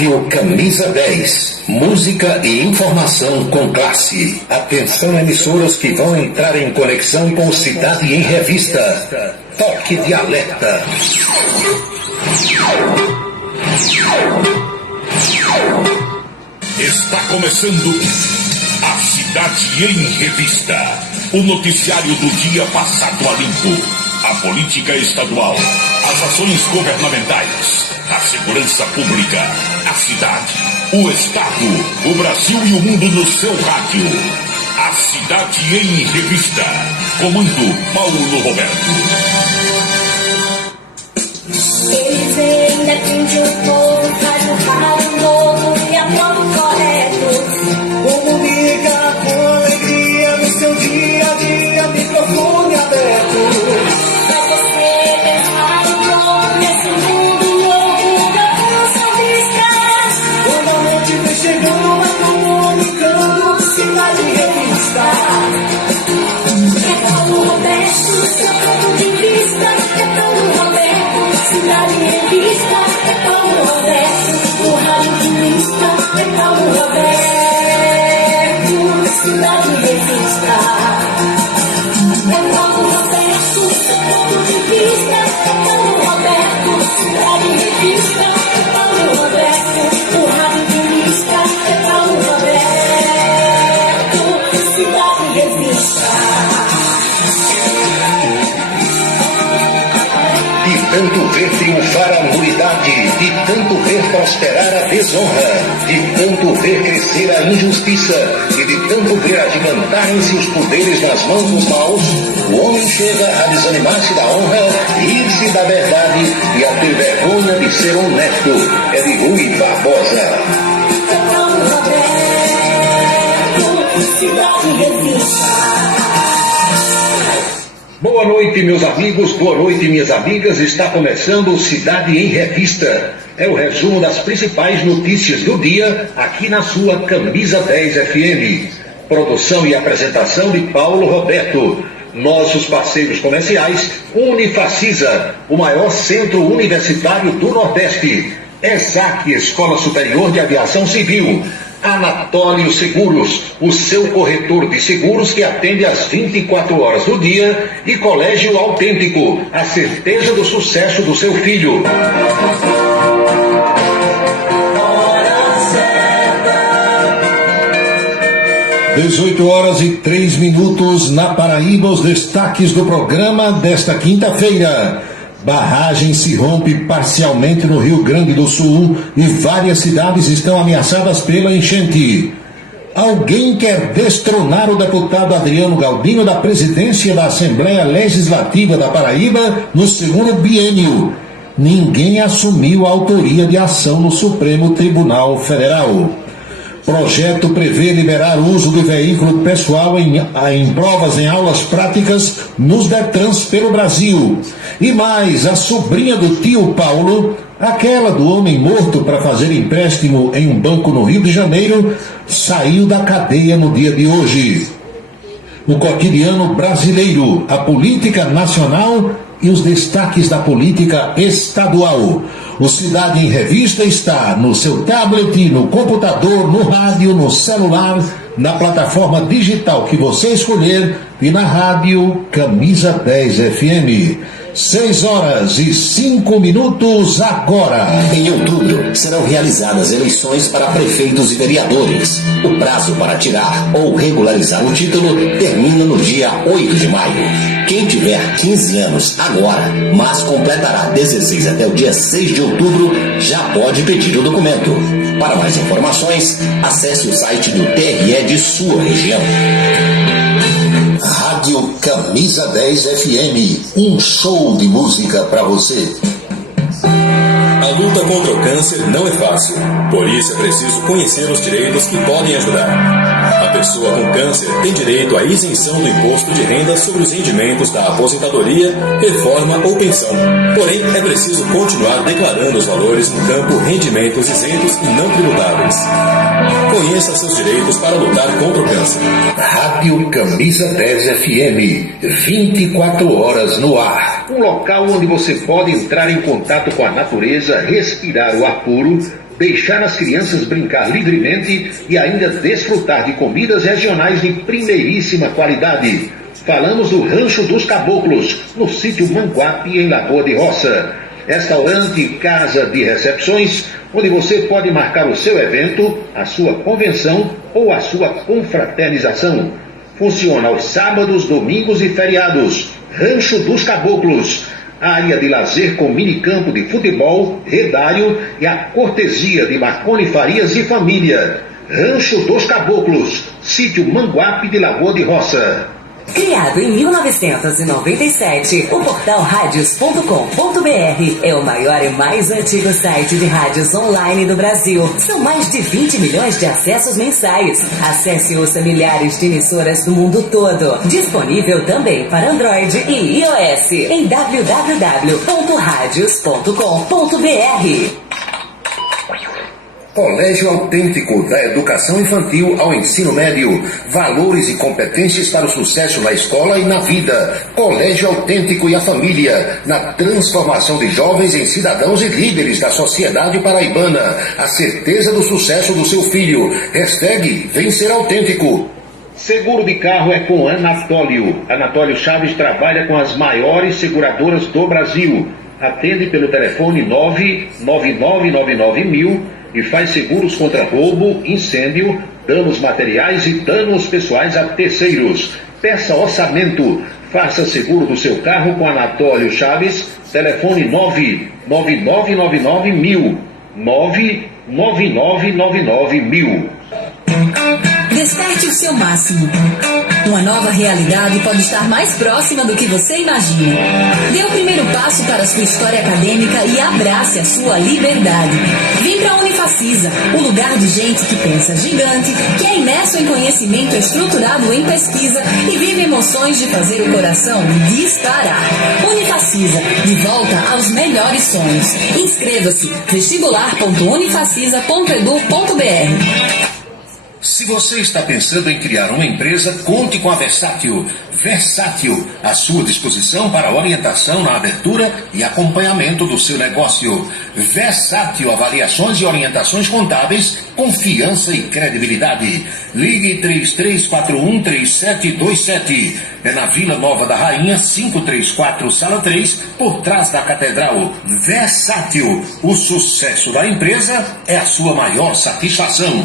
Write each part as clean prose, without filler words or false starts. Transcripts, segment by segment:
Rádio Camisa 10. Música e informação com classe. Atenção, emissoras que vão entrar em conexão com Cidade em Revista. Toque de alerta. Está começando a Cidade em Revista. O noticiário do dia passado a limpo. A política estadual, as ações governamentais, a segurança pública, a cidade, o estado, o Brasil e o mundo no seu rádio. A Cidade em Revista. Comando Paulo Roberto. Ele vem daqui de um povo, traz um rádio novo e a modo correto. Comunica com alegria no seu dia a dia, microfone aberto. Pra você levar o nome nesse mundo louco da nossa vista. Quando a noite vem chegando, vai comunicando, Cidade em Revista. É Paulo Roberto, seu ponto de vista. É Paulo Roberto, Cidade em Revista. É Paulo Roberto, o rádio de lista. É Paulo Roberto, Cidade em Revista. É Paulo Roberto, seu ponto de vista. É Paulo Roberto, Cidade em Revista. É Paulo Roberto, o rádio de lista. É Paulo Roberto, Cidade em Revista. De tanto ver triunfar a nulidade, de tanto ver prosperar a desonra, de tanto ver crescer a injustiça e de tanto ver agigantarem-se os poderes nas mãos dos maus, o homem chega a desanimar-se da honra, ir-se da verdade e a ter vergonha de ser honesto. É de Rui Barbosa. É Paulo Roberto, Cidade em Revista. Boa noite, meus amigos, boa noite, minhas amigas. Está começando o Cidade em Revista. É o resumo das principais notícias do dia aqui na sua Camisa 10 FM. Produção e apresentação de Paulo Roberto. Nossos parceiros comerciais: Unifacisa, o maior centro universitário do Nordeste. ESAC, Escola Superior de Aviação Civil. Anatólio Seguros, o seu corretor de seguros que atende às 24 horas do dia, e Colégio Autêntico, a certeza do sucesso do seu filho. 18h03 na Paraíba, os destaques do programa desta quinta-feira. Barragem se rompe parcialmente no Rio Grande do Sul e várias cidades estão ameaçadas pela enchente. Alguém quer destronar o deputado Adriano Galdino da presidência da Assembleia Legislativa da Paraíba no segundo biênio. Ninguém assumiu a autoria de ação no Supremo Tribunal Federal. Projeto prevê liberar o uso do veículo pessoal em provas em aulas práticas nos Detrans pelo Brasil. E mais, a sobrinha do tio Paulo, aquela do homem morto para fazer empréstimo em um banco no Rio de Janeiro, saiu da cadeia no dia de hoje. O cotidiano brasileiro, a política nacional e os destaques da política estadual. O Cidade em Revista está no seu tablet, no computador, no rádio, no celular, na plataforma digital que você escolher e na rádio Camisa 10 FM. 6h05 agora. Em outubro serão realizadas eleições para prefeitos e vereadores. O prazo para tirar ou regularizar o título termina no dia 8 de maio. Quem tiver 15 anos agora, mas completará 16 até o dia 6 de outubro, já pode pedir o documento. Para mais informações, acesse o site do TRE de sua região. Rádio Camisa 10 FM, um show de música para você. A luta contra o câncer não é fácil, por isso é preciso conhecer os direitos que podem ajudar. A pessoa com câncer tem direito à isenção do imposto de renda sobre os rendimentos da aposentadoria, reforma ou pensão. Porém, é preciso continuar declarando os valores no campo rendimentos isentos e não tributáveis. Conheça seus direitos para lutar contra o câncer. Rádio Camisa 10 FM, 24 horas no ar. Um local onde você pode entrar em contato com a natureza, respirar o ar puro, deixar as crianças brincar livremente e ainda desfrutar de comidas regionais de primeiríssima qualidade. Falamos do Rancho dos Caboclos, no sítio Manguape, em Lagoa de Roça. Restaurante e casa de recepções, onde você pode marcar o seu evento, a sua convenção ou a sua confraternização. Funciona aos sábados, domingos e feriados. Rancho dos Caboclos. Área de lazer com minicampo de futebol, redário e a cortesia de Marconi Farias e família. Rancho dos Caboclos, sítio Manguape de Lagoa de Roça. Criado em 1997, o portal radios.com.br é o maior e mais antigo site de rádios online do Brasil. São mais de 20 milhões de acessos mensais. Acesse e ouça milhares de emissoras do mundo todo. Disponível também para Android e iOS em www.radios.com.br. Colégio Autêntico, da educação infantil ao ensino médio. Valores e competências para o sucesso na escola e na vida. Colégio Autêntico e a família, na transformação de jovens em cidadãos e líderes da sociedade paraibana. A certeza do sucesso do seu filho. Hashtag Vencer Autêntico. Seguro de carro é com Anatólio. Anatólio Chaves trabalha com as maiores seguradoras do Brasil. Atende pelo telefone 99999.000 e faz seguros contra roubo, incêndio, danos materiais e danos pessoais a terceiros. Peça orçamento. Faça seguro do seu carro com Anatólio Chaves. Telefone 99999.000. 99999.000. Desperte o seu máximo. Uma nova realidade pode estar mais próxima do que você imagina. Dê o primeiro passo para a sua história acadêmica e abrace a sua liberdade. Vem para a Unifacisa, o lugar de gente que pensa gigante, que é imerso em conhecimento estruturado em pesquisa e vive emoções de fazer o coração disparar. Unifacisa, de volta aos melhores sonhos. Inscreva-se vestibular.unifacisa.edu.br. Se você está pensando em criar uma empresa, conte com a Versátil. Versátil, à sua disposição para orientação na abertura e acompanhamento do seu negócio. Versátil, avaliações e orientações contábeis, confiança e credibilidade. Ligue 33413727. É na Vila Nova da Rainha, 534, Sala 3, por trás da Catedral. Versátil, o sucesso da empresa é a sua maior satisfação.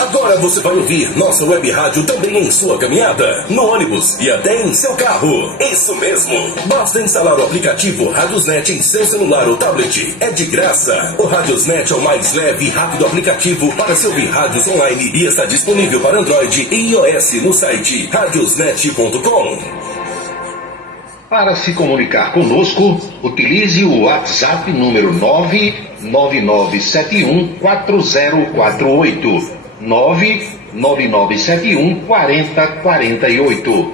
Agora você vai ouvir nossa web rádio também em sua caminhada, no ônibus e até em seu carro. Isso mesmo! Basta instalar o aplicativo Radiosnet em seu celular ou tablet. É de graça. O Radiosnet é o mais leve e rápido aplicativo para se ouvir rádios online e está disponível para Android e iOS no site radiosnet.com. Para se comunicar conosco, utilize o WhatsApp número 999714048. 999714048.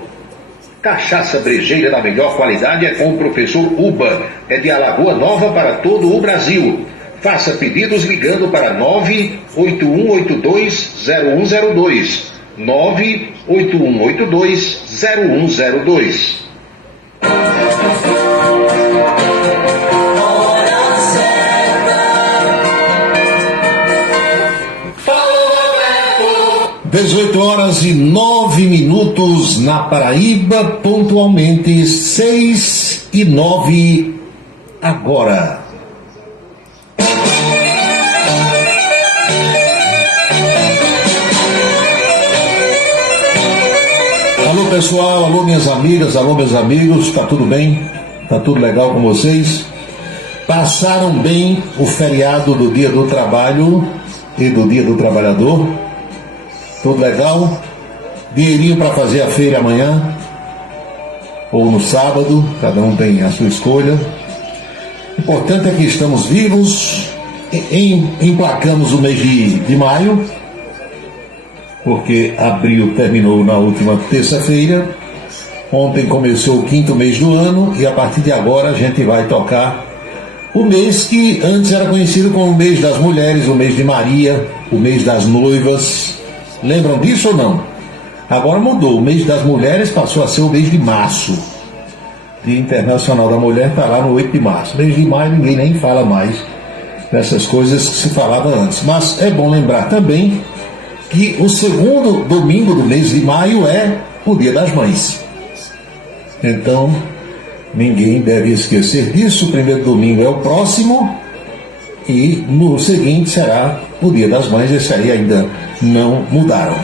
Cachaça brejeira da melhor qualidade é com o professor Uba. É de Alagoa Nova para todo o Brasil. Faça pedidos ligando para 981820102. 981820102. Dezoito horas e 9 minutos na Paraíba, pontualmente 6:09 agora. Alô pessoal, alô minhas amigas, alô meus amigos, tá tudo bem? Tá tudo legal com vocês? Passaram bem o feriado do Dia do Trabalho e do Dia do Trabalhador? Tudo legal? Dinheirinho para fazer a feira amanhã? Ou no sábado? Cada um tem a sua escolha. O importante é que estamos vivos, emplacamos o mês de maio, porque abril terminou na última terça-feira. Ontem começou o 5º mês do ano e a partir de agora a gente vai tocar o mês que antes era conhecido como o mês das mulheres, o mês de Maria, o mês das noivas. Lembram disso ou não? Agora mudou, o mês das mulheres passou a ser o mês de março. Dia Internacional da Mulher está lá no 8 de março. Mês de maio ninguém nem fala mais dessas coisas que se falava antes. Mas é bom lembrar também que o segundo domingo do mês de maio é o Dia das Mães. Então, ninguém deve esquecer disso. O primeiro domingo é o próximo e no seguinte será o Dia das Mães. Esse aí ainda não mudaram.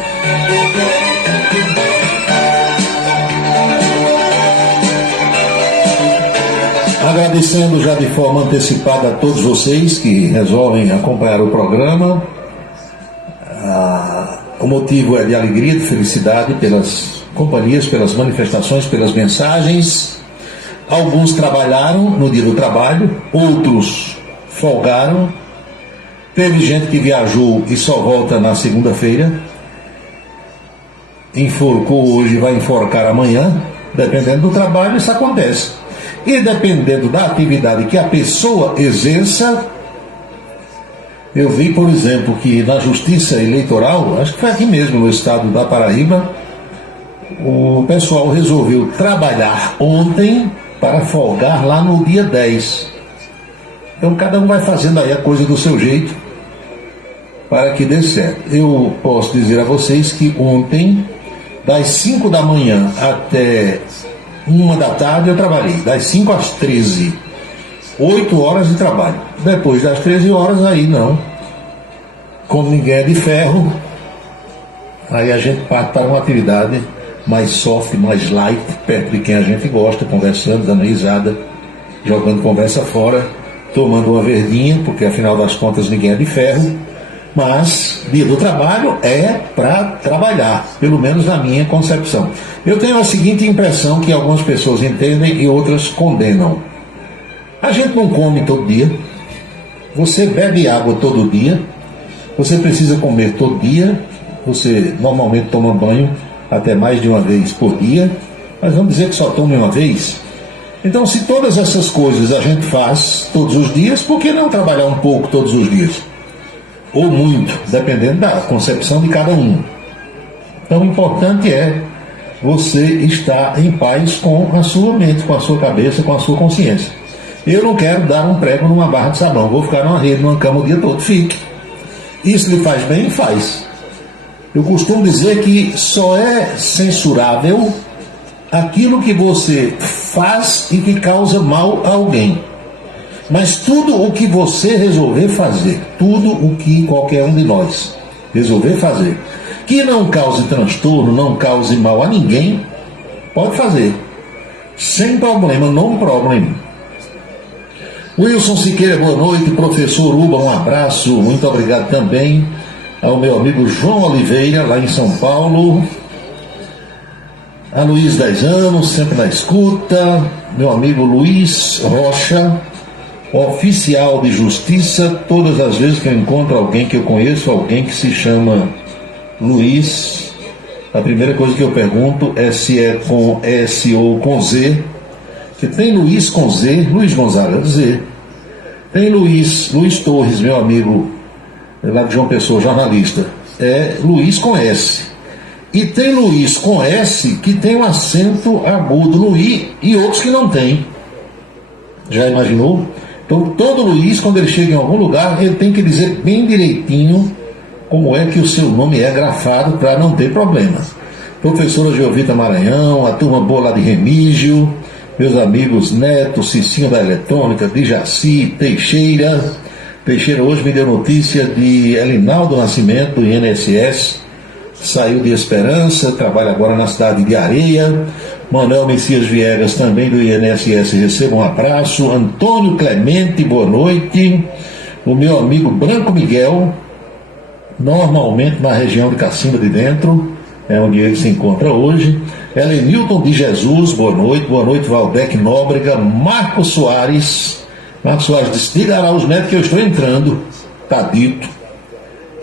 Agradecendo já de forma antecipada a todos vocês que resolvem acompanhar o programa. O motivo é de alegria, de felicidade pelas companhias, pelas manifestações, pelas mensagens. Alguns trabalharam no dia do trabalho, outros folgaram. Teve gente que viajou e só volta na segunda-feira. Enforcou hoje e vai enforcar amanhã. Dependendo do trabalho, isso acontece. E dependendo da atividade que a pessoa exerça, eu vi, por exemplo, que na Justiça Eleitoral, acho que foi aqui mesmo no estado da Paraíba, o pessoal resolveu trabalhar ontem para folgar lá no dia 10. Então cada um vai fazendo aí a coisa do seu jeito para que dê certo. Eu posso dizer a vocês que ontem, das 5 da manhã até 1 da tarde eu trabalhei, das 5 às 13, 8 horas de trabalho. Depois das 13 horas aí não, como ninguém é de ferro, aí a gente parte para uma atividade mais soft, mais light, perto de quem a gente gosta, conversando, dando risada, jogando conversa fora, tomando uma verdinha, porque afinal das contas ninguém é de ferro. Mas dia do trabalho é para trabalhar, pelo menos na minha concepção. Eu tenho a seguinte impressão que algumas pessoas entendem e outras condenam. A gente não come todo dia, você bebe água todo dia, você precisa comer todo dia, você normalmente toma banho até mais de uma vez por dia, mas vamos dizer que só tome uma vez. Então, se todas essas coisas a gente faz todos os dias, por que não trabalhar um pouco todos os dias? Ou muito, dependendo da concepção de cada um. Então, o importante é você estar em paz com a sua mente, com a sua cabeça, com a sua consciência. Eu não quero dar um prego numa barra de sabão, vou ficar numa rede, numa cama o dia todo. Fique. Isso lhe faz bem? Faz. Eu costumo dizer que só é censurável aquilo que você faz e que causa mal a alguém. Mas tudo o que você resolver fazer, tudo o que qualquer um de nós resolver fazer, que não cause transtorno, não cause mal a ninguém, pode fazer. Sem problema, não problema. Wilson Siqueira, boa noite. Professor Uba, um abraço. Muito obrigado também ao meu amigo João Oliveira, lá em São Paulo. A Luiz, 10 anos, sempre na escuta. Meu amigo Luiz Rocha, oficial de justiça. Todas as vezes que eu encontro alguém que eu conheço, alguém que se chama Luiz, a primeira coisa que eu pergunto é se é com S ou com Z. Se tem Luiz com Z, Luiz Gonzaga, Z. Tem Luiz Torres, meu amigo, lá de João Pessoa, jornalista, é Luiz com S. E tem Luiz com S que tem um acento agudo no I e outros que não tem. Já imaginou? Então todo Luiz, quando ele chega em algum lugar, ele tem que dizer bem direitinho como é que o seu nome é grafado para não ter problemas. Professora Geovita Maranhão, a turma boa lá de Remígio, meus amigos Neto, Cicinho da Eletrônica, de Jaci, Teixeira hoje me deu notícia de Elinaldo Nascimento, do INSS, saiu de Esperança, trabalha agora na cidade de Areia. Manuel Messias Viegas, também do INSS, receba um abraço. Antônio Clemente, boa noite. O meu amigo Branco Miguel, normalmente na região de Cacimba de Dentro, é onde ele se encontra hoje. Helenilton de Jesus, boa noite. Boa noite, Valdec Nóbrega. Marcos Soares disse: diga a Araújo Neto que eu estou entrando. Está dito.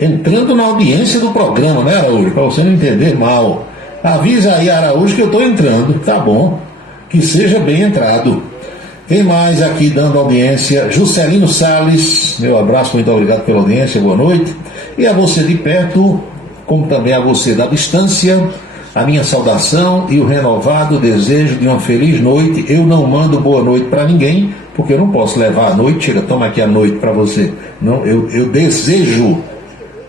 Entrando na audiência do programa, né, Araújo? Para você não entender mal. Avisa aí, Araújo, que eu estou entrando. Tá bom. Que seja bem entrado. Quem mais aqui dando audiência? Juscelino Salles, meu abraço, muito obrigado pela audiência, boa noite. E a você de perto, como também a você da distância, a minha saudação e o renovado desejo de uma feliz noite. Eu não mando boa noite para ninguém, porque eu não posso levar a noite, chega, toma aqui a noite para você. Não, eu desejo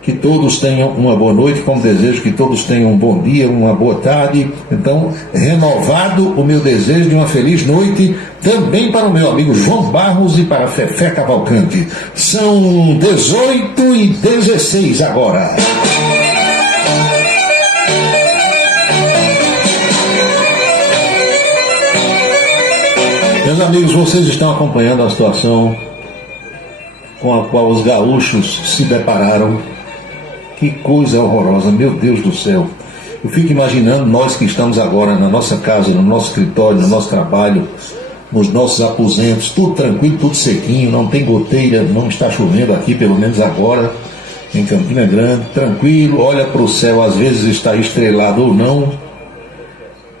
que todos tenham uma boa noite, como desejo que todos tenham um bom dia, uma boa tarde. Então, renovado o meu desejo de uma feliz noite, também para o meu amigo João Barros e para Fefé Cavalcante. São 18h16 agora. Meus amigos, vocês estão acompanhando a situação com a qual os gaúchos se depararam. Que coisa horrorosa, meu Deus do céu. Eu fico imaginando nós que estamos agora na nossa casa, no nosso escritório, no nosso trabalho, nos nossos aposentos, tudo tranquilo, tudo sequinho, não tem goteira, não está chovendo aqui, pelo menos agora, em Campina Grande, tranquilo, olha para o céu, às vezes está estrelado ou não,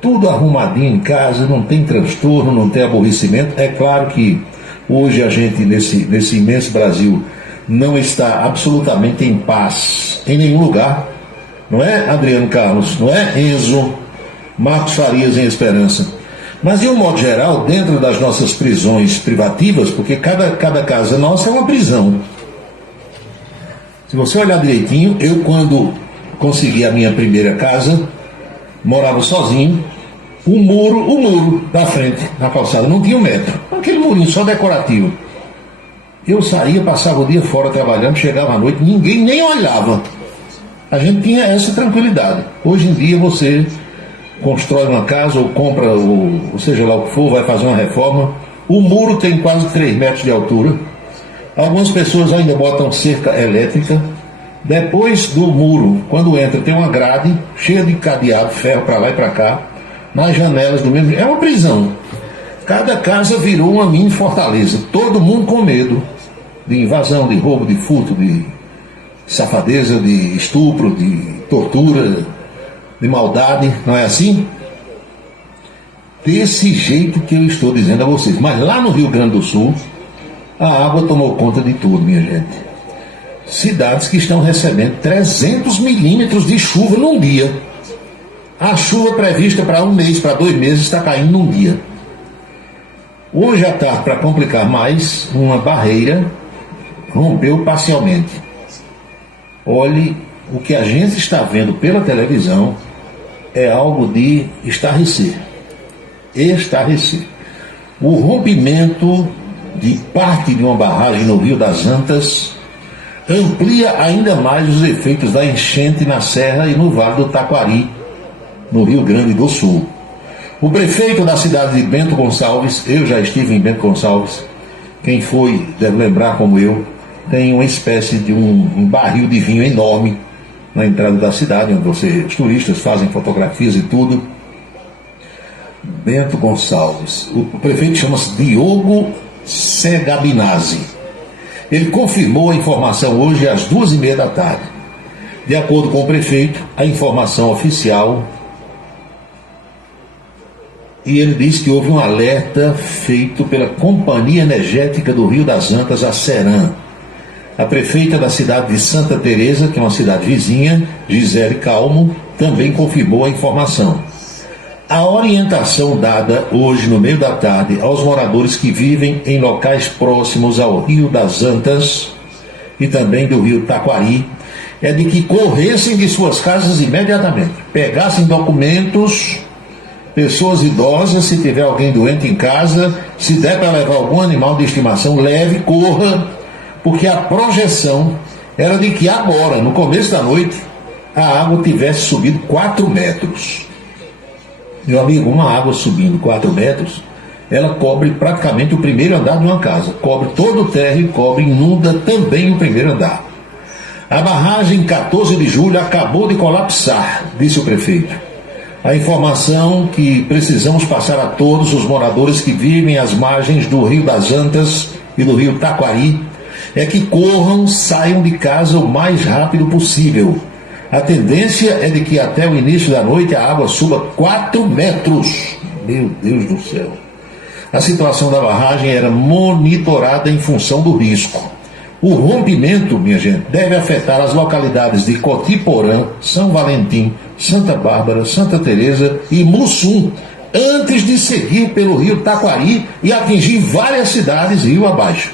tudo arrumadinho em casa, não tem transtorno, não tem aborrecimento. É claro que hoje a gente, nesse imenso Brasil, não está absolutamente em paz em nenhum lugar, não é, Adriano Carlos, não é, Enzo, Marcos Farias em Esperança, mas de um modo geral, dentro das nossas prisões privativas, porque cada casa nossa é uma prisão. Se você olhar direitinho, eu quando consegui a minha primeira casa, morava sozinho, o muro da frente, na calçada, não tinha 1 metro, aquele murinho só decorativo. Eu saía, passava o dia fora trabalhando, chegava à noite, ninguém nem olhava. A gente tinha essa tranquilidade. Hoje em dia você constrói uma casa ou compra, ou seja lá o que for, vai fazer uma reforma. O muro tem quase 3 metros de altura. Algumas pessoas ainda botam cerca elétrica. Depois do muro, quando entra, tem uma grade cheia de cadeado, ferro para lá e para cá. Nas janelas do mesmo. É uma prisão. Cada casa virou uma mini fortaleza. Todo mundo com medo de invasão, de roubo, de furto, de safadeza, de estupro, de tortura, de maldade, não é assim? Desse jeito que eu estou dizendo a vocês. Mas lá no Rio Grande do Sul, a água tomou conta de tudo, minha gente. Cidades que estão recebendo 300 milímetros de chuva num dia. A chuva prevista para 1 mês, para 2 meses, está caindo num dia. Hoje à tarde, para complicar mais, uma barreira rompeu parcialmente. Olhe, o que a gente está vendo pela televisão é algo de estarrecer. Estarrecer. O rompimento de parte de uma barragem no Rio das Antas amplia ainda mais os efeitos da enchente na Serra e no Vale do Taquari, no Rio Grande do Sul. O prefeito da cidade de Bento Gonçalves, eu já estive em Bento Gonçalves, quem foi deve lembrar como eu, tem uma espécie de um barril de vinho enorme na entrada da cidade, onde os turistas fazem fotografias e tudo. Bento Gonçalves, o prefeito chama-se Diogo Segabinazzi. Ele confirmou a informação hoje às 2h30 da tarde. De acordo com o prefeito, a informação oficial, e ele diz que houve um alerta feito pela Companhia Energética do Rio das Antas, a Ceran. A prefeita da cidade de Santa Teresa, que é uma cidade vizinha, Gisele Calmo, também confirmou a informação. A orientação dada hoje no meio da tarde aos moradores que vivem em locais próximos ao Rio das Antas e também do Rio Taquari é de que corressem de suas casas imediatamente, pegassem documentos, pessoas idosas, se tiver alguém doente em casa, se der para levar algum animal de estimação, leve, corra, porque a projeção era de que agora, no começo da noite, a água tivesse subido 4 metros. Meu amigo, uma água subindo 4 metros, ela cobre praticamente o primeiro andar de uma casa, cobre todo o térreo e inunda também o primeiro andar. A barragem 14 de julho acabou de colapsar, disse o prefeito. A informação que precisamos passar a todos os moradores que vivem às margens do Rio das Antas e do Rio Taquari é que corram, saiam de casa o mais rápido possível. A tendência é de que até o início da noite a água suba 4 metros. Meu Deus do céu. A situação da barragem era monitorada em função do risco. O rompimento, minha gente, deve afetar as localidades de Cotiporã, São Valentim, Santa Bárbara, Santa Teresa e Mussum, antes de seguir pelo rio Taquari e atingir várias cidades rio abaixo.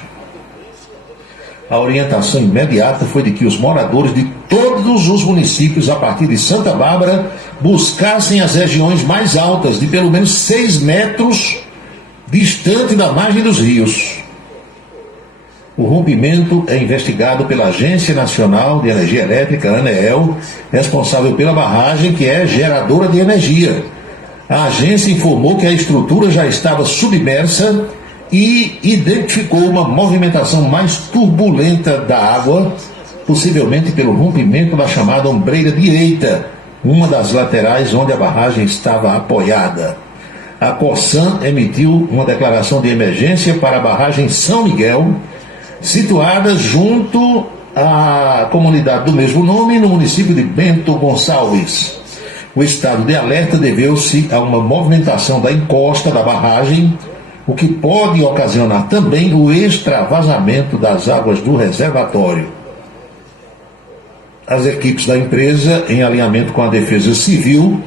A orientação imediata foi de que os moradores de todos os municípios a partir de Santa Bárbara buscassem as regiões mais altas, de pelo menos 6 metros distante da margem dos rios. O rompimento é investigado pela Agência Nacional de Energia Elétrica, ANEEL, responsável pela barragem, que é geradora de energia. A agência informou que a estrutura já estava submersa e identificou uma movimentação mais turbulenta da água, possivelmente pelo rompimento da chamada ombreira direita, uma das laterais onde a barragem estava apoiada. A Corsan emitiu uma declaração de emergência para a barragem São Miguel, situada junto à comunidade do mesmo nome, no município de Bento Gonçalves. O estado de alerta deveu-se a uma movimentação da encosta da barragem, o que pode ocasionar também o extravasamento das águas do reservatório. As equipes da empresa, em alinhamento com a Defesa Civil,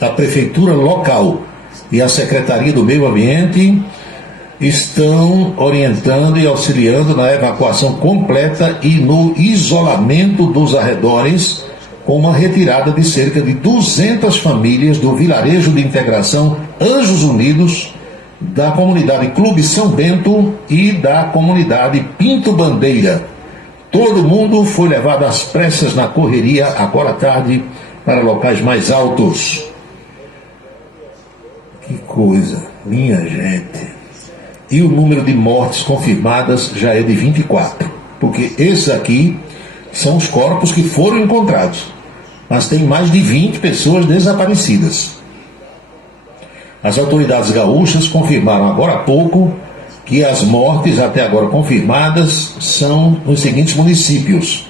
a Prefeitura Local e a Secretaria do Meio Ambiente, estão orientando e auxiliando na evacuação completa e no isolamento dos arredores, com uma retirada de cerca de 200 famílias do vilarejo de integração Anjos Unidos, da comunidade Clube São Bento e da comunidade Pinto Bandeira. Todo mundo foi levado às pressas na correria agora à tarde para locais mais altos. Que coisa, minha gente. E o número de mortes confirmadas já é de 24, porque esses aqui são os corpos que foram encontrados, mas tem mais de 20 pessoas desaparecidas. As autoridades gaúchas confirmaram agora há pouco que as mortes até agora confirmadas são nos seguintes municípios: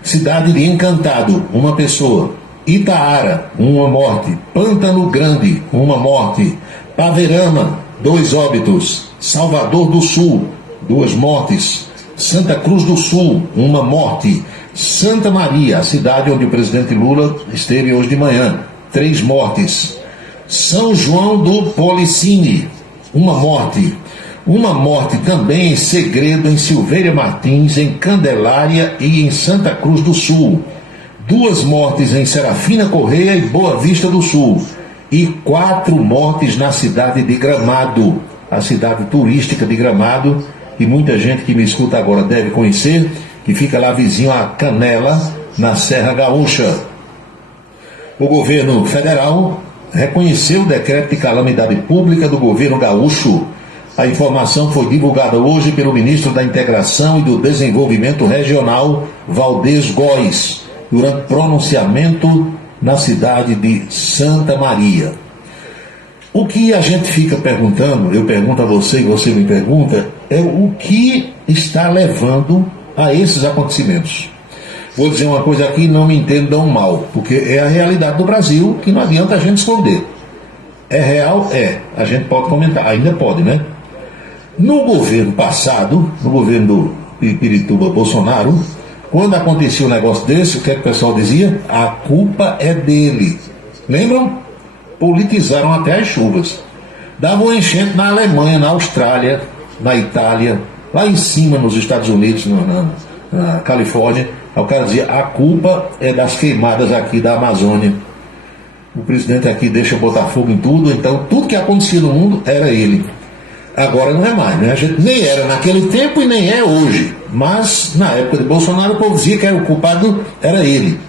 Cidade de Encantado, uma pessoa; Itaara, uma morte; Pântano Grande, uma morte; Paverama, 2 óbitos; Salvador do Sul, 2 mortes; Santa Cruz do Sul, uma morte; Santa Maria, a cidade onde o presidente Lula esteve hoje de manhã, 3 mortes; São João do Policine, uma morte. Uma morte também em Segredo, em Silveira Martins, em Candelária e em Santa Cruz do Sul. 2 mortes em Serafina Correia e Boa Vista do Sul. E 4 mortes na cidade de Gramado, a cidade turística de Gramado, que muita gente que me escuta agora deve conhecer, que fica lá vizinho a Canela, na Serra Gaúcha. O governo federal reconheceu o decreto de calamidade pública do governo gaúcho. A informação foi divulgada hoje pelo ministro da Integração e do Desenvolvimento Regional, Valdez Góes, durante pronunciamento na cidade de Santa Maria. O que a gente fica perguntando, eu pergunto a você e você me pergunta, é o que está levando a esses acontecimentos. Vou dizer uma coisa aqui, não me entendam mal, porque é a realidade do Brasil que não adianta a gente esconder. É real? É. A gente pode comentar, ainda pode, né? No governo passado, no governo do Pirituba Bolsonaro, quando acontecia um negócio desse, o que é que o pessoal dizia? A culpa é dele. Lembram? Politizaram até as chuvas. Davam um enchente na Alemanha, na Austrália, na Itália, lá em cima nos Estados Unidos, na Califórnia. Aí o cara dizia, a culpa é das queimadas aqui da Amazônia. O presidente aqui deixa botar fogo em tudo, então tudo que acontecia no mundo era ele. Agora não é mais, né? A gente nem era naquele tempo e nem é hoje. Mas na época de Bolsonaro o povo dizia que o culpado era ele.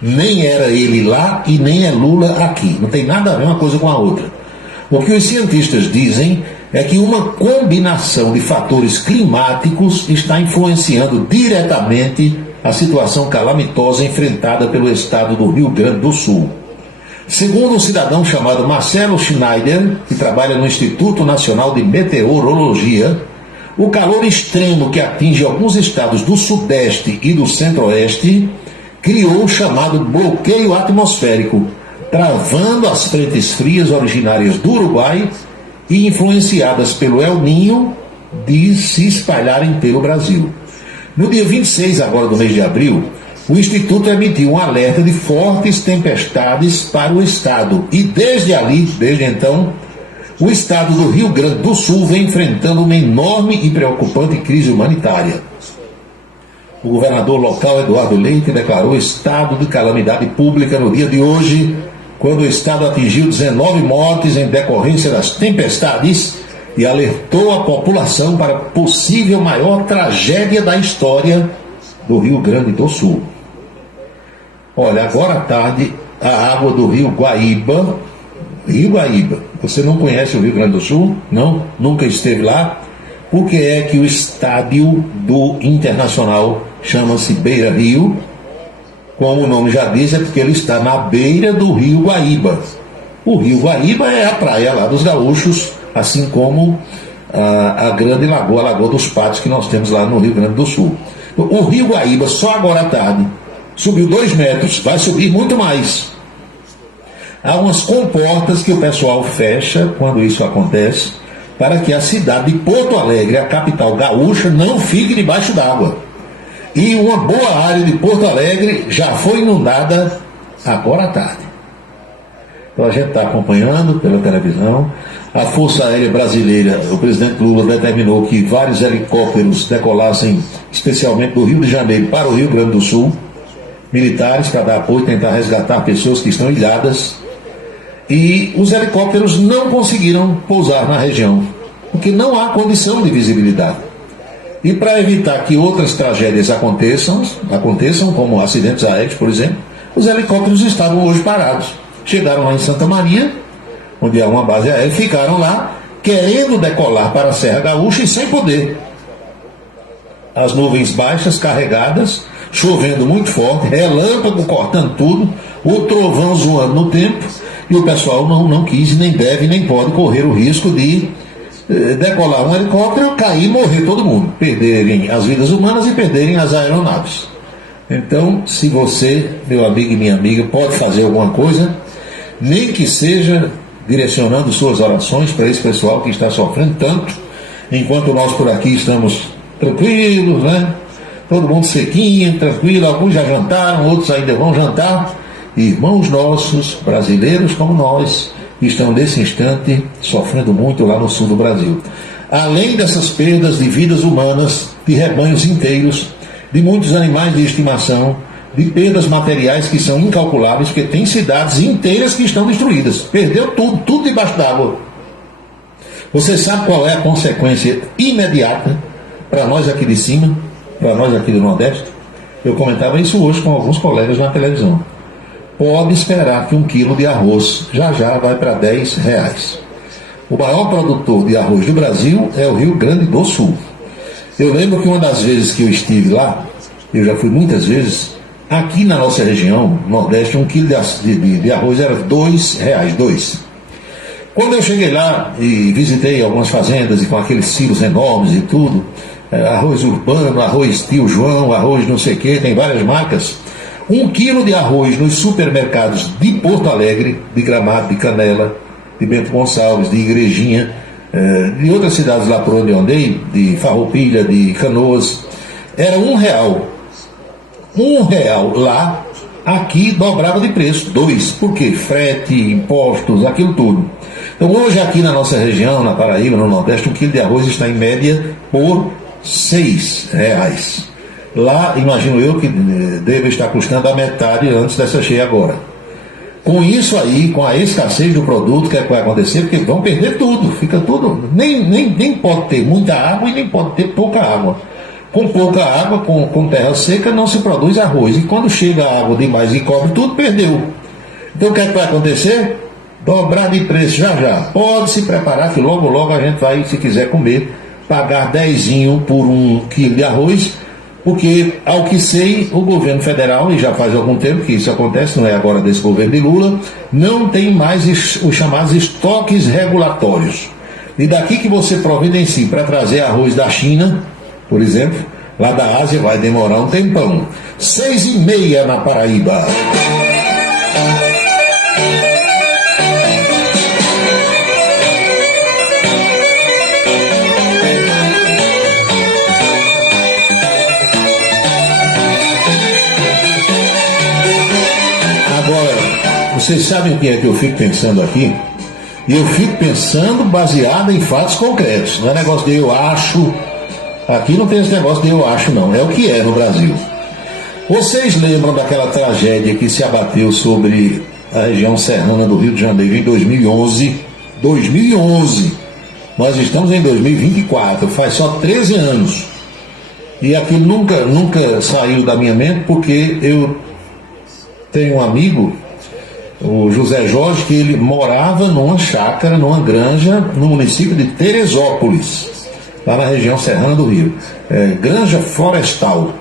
Nem era ele lá e nem é Lula aqui. Não tem nada a ver uma coisa com a outra. O que os cientistas dizem é que uma combinação de fatores climáticos está influenciando diretamente a situação calamitosa enfrentada pelo estado do Rio Grande do Sul. Segundo um cidadão chamado Marcelo Schneider, que trabalha no Instituto Nacional de Meteorologia, o calor extremo que atinge alguns estados do Sudeste e do Centro-Oeste criou o chamado bloqueio atmosférico, travando as frentes frias originárias do Uruguai e influenciadas pelo El Niño de se espalharem pelo Brasil. No dia 26 agora do mês de abril, o Instituto emitiu um alerta de fortes tempestades para o estado e desde então, o estado do Rio Grande do Sul vem enfrentando uma enorme e preocupante crise humanitária. O governador local, Eduardo Leite, declarou estado de calamidade pública no dia de hoje, quando o estado atingiu 19 mortes em decorrência das tempestades e alertou a população para a possível maior tragédia da história do Rio Grande do Sul. Olha, agora à tarde, a água do Rio Guaíba, você não conhece o Rio Grande do Sul? Não? Nunca esteve lá? Por que é que o estádio do Internacional chama-se Beira Rio? Como o nome já diz, é porque ele está na beira do Rio Guaíba. O Rio Guaíba é a praia lá dos gaúchos, assim como a grande lagoa, a Lagoa dos Patos, que nós temos lá no Rio Grande do Sul. O Rio Guaíba, só agora à tarde, subiu 2 metros, vai subir muito mais. Há umas comportas que o pessoal fecha quando isso acontece, para que a cidade de Porto Alegre, a capital gaúcha, não fique debaixo d'água. E uma boa área de Porto Alegre já foi inundada agora à tarde. Então a gente está acompanhando pela televisão. A Força Aérea Brasileira, o presidente Lula determinou que vários helicópteros decolassem, especialmente do Rio de Janeiro para o Rio Grande do Sul, militares para dar apoio e tentar resgatar pessoas que estão ilhadas. E os helicópteros não conseguiram pousar na região, porque não há condição de visibilidade. E para evitar que outras tragédias aconteçam, como acidentes aéreos, por exemplo, os helicópteros estavam hoje parados. Chegaram lá em Santa Maria, onde há uma base aérea, ficaram lá querendo decolar para a Serra Gaúcha e sem poder. As nuvens baixas, carregadas, chovendo muito forte, relâmpago cortando tudo, o trovão zoando no tempo, e o pessoal não quis, nem deve, nem pode correr o risco de decolar um helicóptero, cair e morrer todo mundo, perderem as vidas humanas e perderem as aeronaves. Então, se você, meu amigo e minha amiga, pode fazer alguma coisa, nem que seja direcionando suas orações para esse pessoal que está sofrendo tanto, enquanto nós por aqui estamos tranquilos, né? Todo mundo sequinho, tranquilo, alguns já jantaram, outros ainda vão jantar. Irmãos nossos, brasileiros como nós, estão nesse instante sofrendo muito lá no sul do Brasil. Além dessas perdas de vidas humanas, de rebanhos inteiros, de muitos animais de estimação, de perdas materiais que são incalculáveis, porque tem cidades inteiras que estão destruídas. Perdeu tudo debaixo d'água. Você sabe qual é a consequência imediata para nós aqui de cima, para nós aqui do Nordeste? Eu comentava isso hoje com alguns colegas na televisão. Pode esperar que 1 quilo de arroz já vai para R$10. O maior produtor de arroz do Brasil é o Rio Grande do Sul. Eu lembro que uma das vezes que eu estive lá, eu já fui muitas vezes, aqui na nossa região, Nordeste, 1 quilo de arroz era R$2. Quando eu cheguei lá e visitei algumas fazendas e com aqueles silos enormes e tudo, arroz urbano, arroz tio João, arroz não sei o que, tem várias marcas. 1 quilo de arroz nos supermercados de Porto Alegre, de Gramado, de Canela, de Bento Gonçalves, de Igrejinha, de outras cidades lá por onde eu andei, de Farroupilha, de Canoas, era R$1. R$1 lá, aqui dobrava de preço, 2. Por quê? Frete, impostos, aquilo tudo. Então hoje aqui na nossa região, na Paraíba, no Nordeste, 1 quilo de arroz está em média por R$6. Lá, imagino eu que deve estar custando a metade antes dessa cheia agora. Com isso aí, com a escassez do produto, o que é que vai acontecer? Porque vão perder tudo, fica tudo. Nem pode ter muita água e nem pode ter pouca água. Com pouca água, com terra seca, não se produz arroz. E quando chega a água demais e cobre tudo, perdeu. Então o que é que vai acontecer? Dobrar de preço já. Pode se preparar que logo a gente vai, se quiser comer, pagar 10 por 1 quilo de arroz. Porque, ao que sei, o governo federal, e já faz algum tempo que isso acontece, não é agora desse governo de Lula, não tem mais os chamados estoques regulatórios. E daqui que você providencie para trazer arroz da China, por exemplo, lá da Ásia, vai demorar um tempão. 6h30 na Paraíba. vocês sabem o que é que eu fico pensando aqui? E eu fico pensando baseado em fatos concretos. Não é negócio de eu acho. Aqui não tem esse negócio de eu acho, não. É o que é no Brasil. Vocês lembram daquela tragédia que se abateu sobre a região serrana do Rio de Janeiro em 2011? 2011. Nós estamos em 2024. Faz só 13 anos. E aquilo nunca saiu da minha mente, porque eu tenho um amigo, o José Jorge, que ele morava numa chácara, numa granja, no município de Teresópolis, lá na região serrana do Rio. Granja florestal.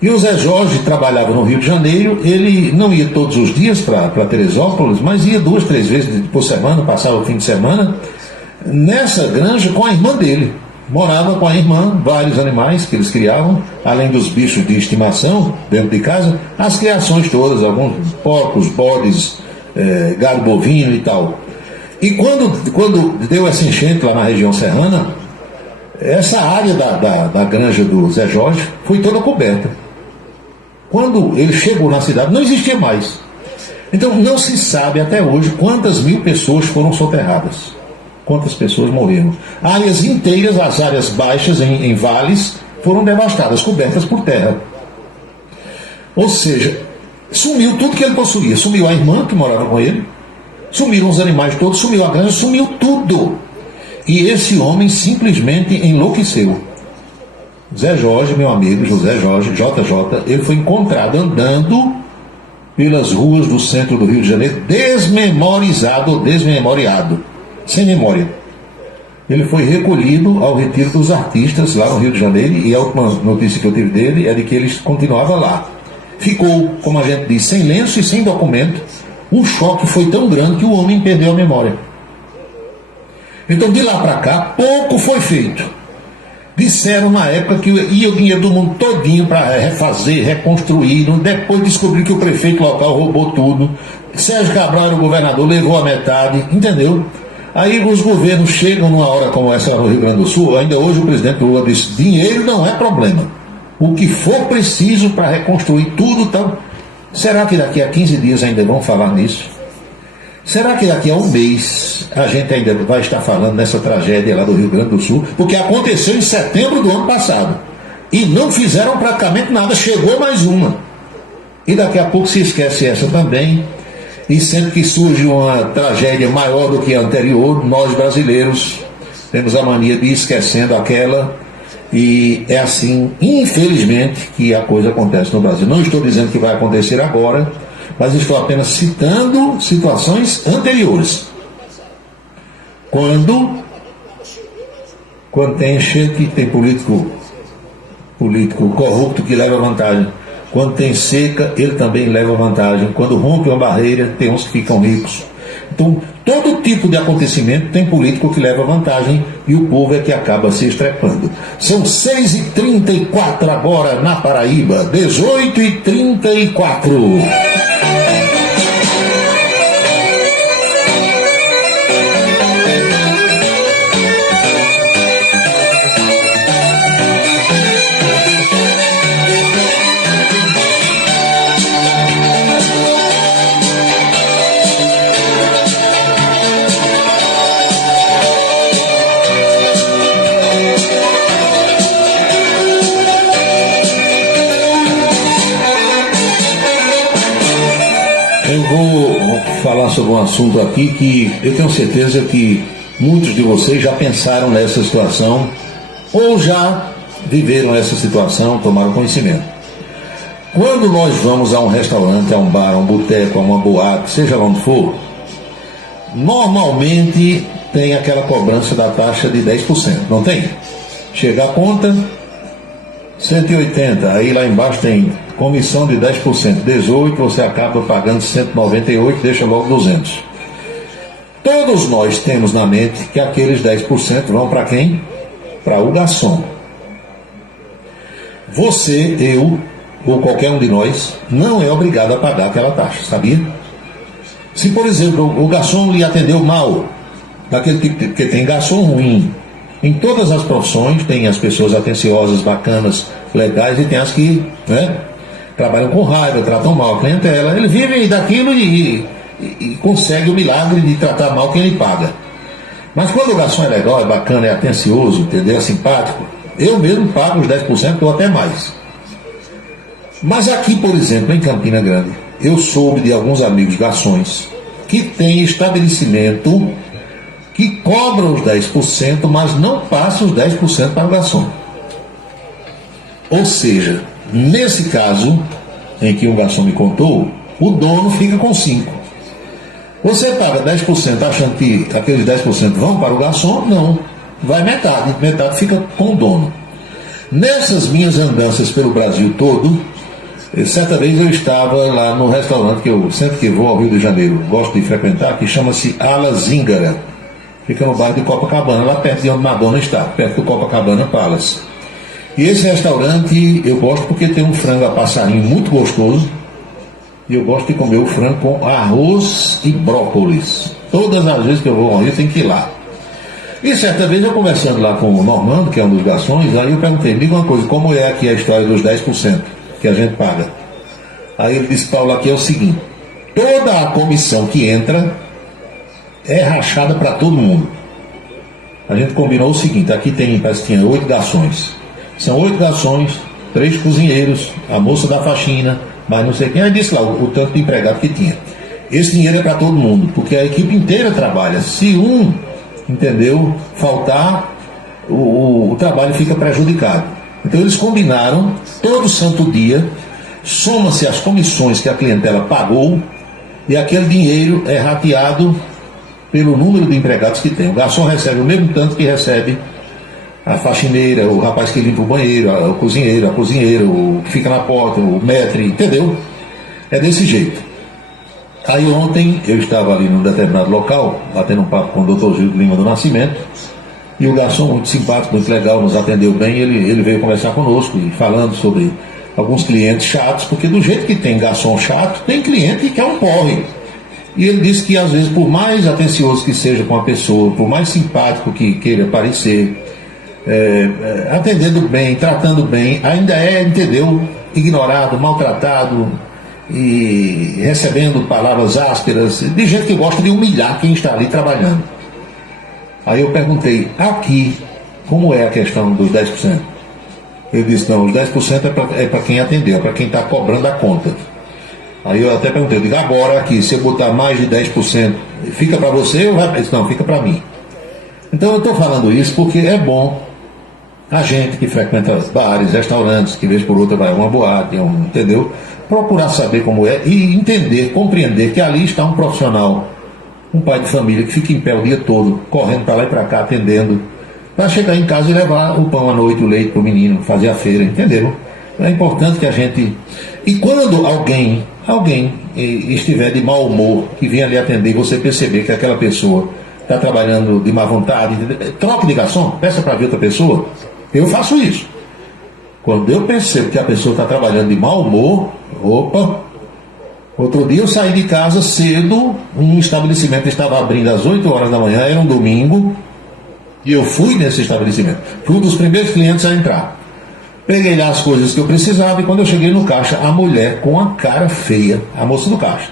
E o Zé Jorge trabalhava no Rio de Janeiro. Ele não ia todos os dias para Teresópolis, mas ia 2, 3 vezes por semana, passava o fim de semana, nessa granja com a irmã dele. Morava com a irmã, vários animais que eles criavam, além dos bichos de estimação dentro de casa, as criações todas, alguns porcos, bodes, gado bovino e tal. E quando deu essa enchente lá na região serrana, essa área da granja do Zé Jorge foi toda coberta. Quando ele chegou na cidade, não existia mais. Então não se sabe até hoje quantas mil pessoas foram soterradas. Quantas pessoas morreram. Áreas inteiras, as áreas baixas em vales, foram devastadas, cobertas por terra. Ou seja, sumiu tudo que ele possuía. Sumiu a irmã que morava com ele, sumiram os animais todos, sumiu a granja, sumiu tudo. E esse homem simplesmente enlouqueceu. Zé Jorge, meu amigo, José Jorge, JJ, ele foi encontrado andando pelas ruas do centro do Rio de Janeiro, desmemoriado, sem memória. Ele foi recolhido ao retiro dos artistas lá no Rio de Janeiro, e a última notícia que eu tive dele é de que ele continuava lá. Ficou, como a gente diz, sem lenço e sem documento. O choque foi tão grande que o homem perdeu a memória. Então, de lá para cá, pouco foi feito. Disseram na época que ia o dinheiro do mundo todinho para refazer, reconstruir. Depois descobriram que o prefeito local roubou tudo. Sérgio Cabral era o governador, levou a metade, entendeu? Aí os governos chegam numa hora como essa no Rio Grande do Sul. Ainda hoje o presidente Lula disse: dinheiro não é problema. O que for preciso para reconstruir tudo, tá? Será que daqui a 15 dias ainda vão falar nisso? Será que daqui a um mês a gente ainda vai estar falando nessa tragédia lá do Rio Grande do Sul? Porque aconteceu em setembro do ano passado. E não fizeram praticamente nada. Chegou mais uma. E daqui a pouco se esquece essa também. E sempre que surge uma tragédia maior do que a anterior, nós brasileiros temos a mania de ir esquecendo aquela. E é assim, infelizmente, que a coisa acontece no Brasil. Não estou dizendo que vai acontecer agora, mas estou apenas citando situações anteriores. Quando tem enchente, tem político corrupto que leva vantagem. Quando tem seca, ele também leva vantagem. Quando rompe uma barreira, tem uns que ficam ricos. Então, todo tipo de acontecimento tem político que leva vantagem e o povo é que acaba se estrepando. São 6h34 agora na Paraíba, 18h34. Eu vou falar sobre um assunto aqui que eu tenho certeza que muitos de vocês já pensaram nessa situação ou já viveram essa situação, tomaram conhecimento. Quando nós vamos a um restaurante, a um bar, a um boteco, a uma boate, seja lá onde for, normalmente tem aquela cobrança da taxa de 10%, não tem? Chega a conta, 180, aí lá embaixo tem comissão de 10%, 18, você acaba pagando 198, deixa logo 200. Todos nós temos na mente que aqueles 10% vão para quem? Para o garçom. Você, eu, ou qualquer um de nós, não é obrigado a pagar aquela taxa, sabia? Se, por exemplo, o garçom lhe atendeu mal, daquele tipo, porque tem garçom ruim. Em todas as profissões tem as pessoas atenciosas, bacanas, legais, e tem as que, né? trabalham com raiva, tratam mal a clientela. Ele vive daquilo e consegue o milagre de tratar mal quem ele paga. Mas quando o garçom é legal, é bacana, é atencioso, entendeu? É simpático, eu mesmo pago os 10% ou até mais. Mas aqui, por exemplo, em Campina Grande, eu soube de alguns amigos garçons que têm estabelecimento que cobram os 10%, mas não passam os 10% para o garçom. Ou seja, nesse caso, em que um garçom me contou, o dono fica com 5%. Você paga 10% achando que aqueles 10% vão para o garçom? Não. Vai metade fica com o dono. Nessas minhas andanças pelo Brasil todo, certa vez eu estava lá no restaurante que eu sempre que vou ao Rio de Janeiro gosto de frequentar, que chama-se Ala Zingara. Fica no bairro de Copacabana, lá perto de onde Madonna está, perto do Copacabana Palace. E esse restaurante eu gosto porque tem um frango a passarinho muito gostoso. E eu gosto de comer o frango com arroz e brócolis. Todas as vezes que eu vou ao Rio, tem que ir lá. E certa vez eu conversando lá com o Normando, que é um dos garçons, aí eu perguntei, me diga uma coisa, como é aqui a história dos 10% que a gente paga? Aí ele disse, Paulo, aqui é o seguinte, toda a comissão que entra é rachada para todo mundo. A gente combinou o seguinte, aqui tem, parece que tinha 8 garçons. São 8 garçons, 3 cozinheiros, a moça da faxina, mas não sei quem. Aí disse lá o tanto de empregado que tinha. Esse dinheiro é para todo mundo, porque a equipe inteira trabalha. Se um, entendeu, faltar, o trabalho fica prejudicado. Então eles combinaram, todo santo dia, soma-se as comissões que a clientela pagou e aquele dinheiro é rateado pelo número de empregados que tem. O garçom recebe o mesmo tanto que recebe a faxineira, o rapaz que limpa o banheiro, o cozinheiro, a cozinheira, o que fica na porta, o maître, entendeu? É desse jeito. Aí ontem eu estava ali num determinado local, batendo um papo com o Dr. Gil Lima do Nascimento, e o garçom, muito simpático, muito legal, nos atendeu bem, ele veio conversar conosco, e falando sobre alguns clientes chatos, porque do jeito que tem garçom chato, tem cliente que é um porre. E ele disse que às vezes, por mais atencioso que seja com a pessoa, por mais simpático que queira parecer, atendendo bem, tratando bem, ainda é, entendeu, ignorado, maltratado e recebendo palavras ásperas, de gente que gosta de humilhar quem está ali trabalhando. Aí eu perguntei, aqui, como é a questão dos 10%? Ele disse, não, os 10% é para quem atendeu, é para quem está cobrando a conta. Aí eu até perguntei, eu digo, agora aqui, se eu botar mais de 10%, fica para você ou vai? Ele disse, não, fica para mim. Então eu estou falando isso porque é bom a gente que frequenta bares, restaurantes, que vez por outra vai a uma boate, entendeu? Procurar saber como é e entender, compreender que ali está um profissional, um pai de família que fica em pé o dia todo, correndo para lá e para cá, atendendo, para chegar em casa e levar o pão à noite, o leite para o menino, fazer a feira, entendeu? É importante que a gente... E quando alguém estiver de mau humor, que vem ali atender e você perceber que aquela pessoa está trabalhando de má vontade, troque de garçom, peça para ver outra pessoa. Eu faço isso. Quando eu percebo que a pessoa está trabalhando de mau humor, opa. Outro dia eu saí de casa cedo, um estabelecimento estava abrindo às 8 horas da manhã, era um domingo, e eu fui nesse estabelecimento. Fui um dos primeiros clientes a entrar. Peguei lá as coisas que eu precisava e quando eu cheguei no caixa, a mulher com a cara feia, a moça do caixa,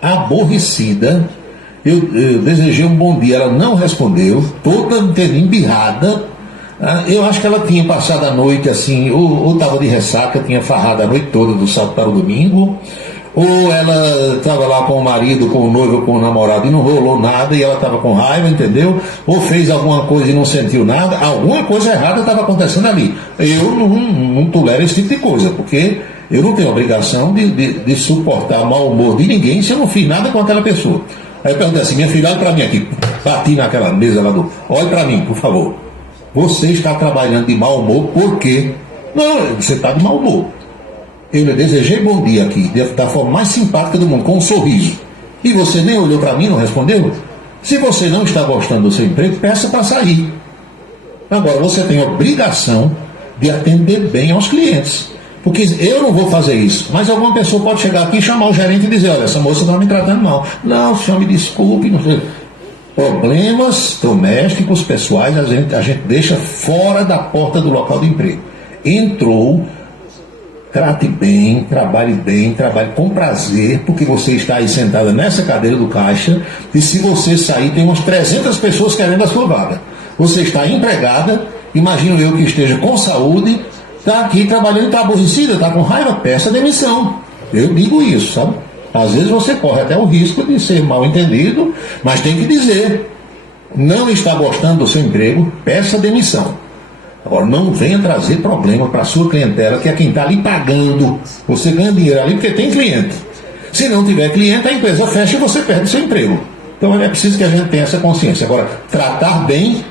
aborrecida, eu desejei um bom dia, ela não respondeu, toda embirrada. Eu acho que ela tinha passado a noite assim, ou estava de ressaca, tinha farrado a noite toda do sábado para o domingo, ou ela estava lá com o marido, com o noivo, com o namorado e não rolou nada e ela estava com raiva, entendeu? Ou fez alguma coisa e não sentiu nada, alguma coisa errada estava acontecendo ali. Eu não tolero esse tipo de coisa, porque eu não tenho obrigação de suportar o mau humor de ninguém se eu não fiz nada com aquela pessoa. Aí eu perguntei assim, minha filha, olha para mim aqui, bati naquela mesa lá olha para mim, por favor. Você está trabalhando de mau humor por quê? Não, você está de mau humor. Eu lhe desejei bom dia aqui, da forma mais simpática do mundo, com um sorriso. E você nem olhou para mim, não respondeu? Se você não está gostando do seu emprego, peça para sair. Agora, você tem a obrigação de atender bem aos clientes. Porque eu não vou fazer isso, mas alguma pessoa pode chegar aqui e chamar o gerente e dizer, olha, essa moça está me tratando mal. Não, senhor, me desculpe, não sei. Problemas domésticos, pessoais, a gente deixa fora da porta do local de emprego. Entrou, trate bem, trabalhe com prazer, porque você está aí sentada nessa cadeira do caixa e se você sair tem umas 300 pessoas querendo a sua vaga. Você está empregada, imagino eu que esteja com saúde, está aqui trabalhando, está aborrecida, está com raiva, peça demissão. Eu digo isso, sabe? Às vezes você corre até o risco de ser mal entendido, mas tem que dizer, não está gostando do seu emprego, peça demissão. Agora, não venha trazer problema para a sua clientela, que é quem está ali pagando. Você ganha dinheiro ali porque tem cliente. Se não tiver cliente, a empresa fecha e você perde seu emprego. Então é preciso que a gente tenha essa consciência. Agora, tratar bem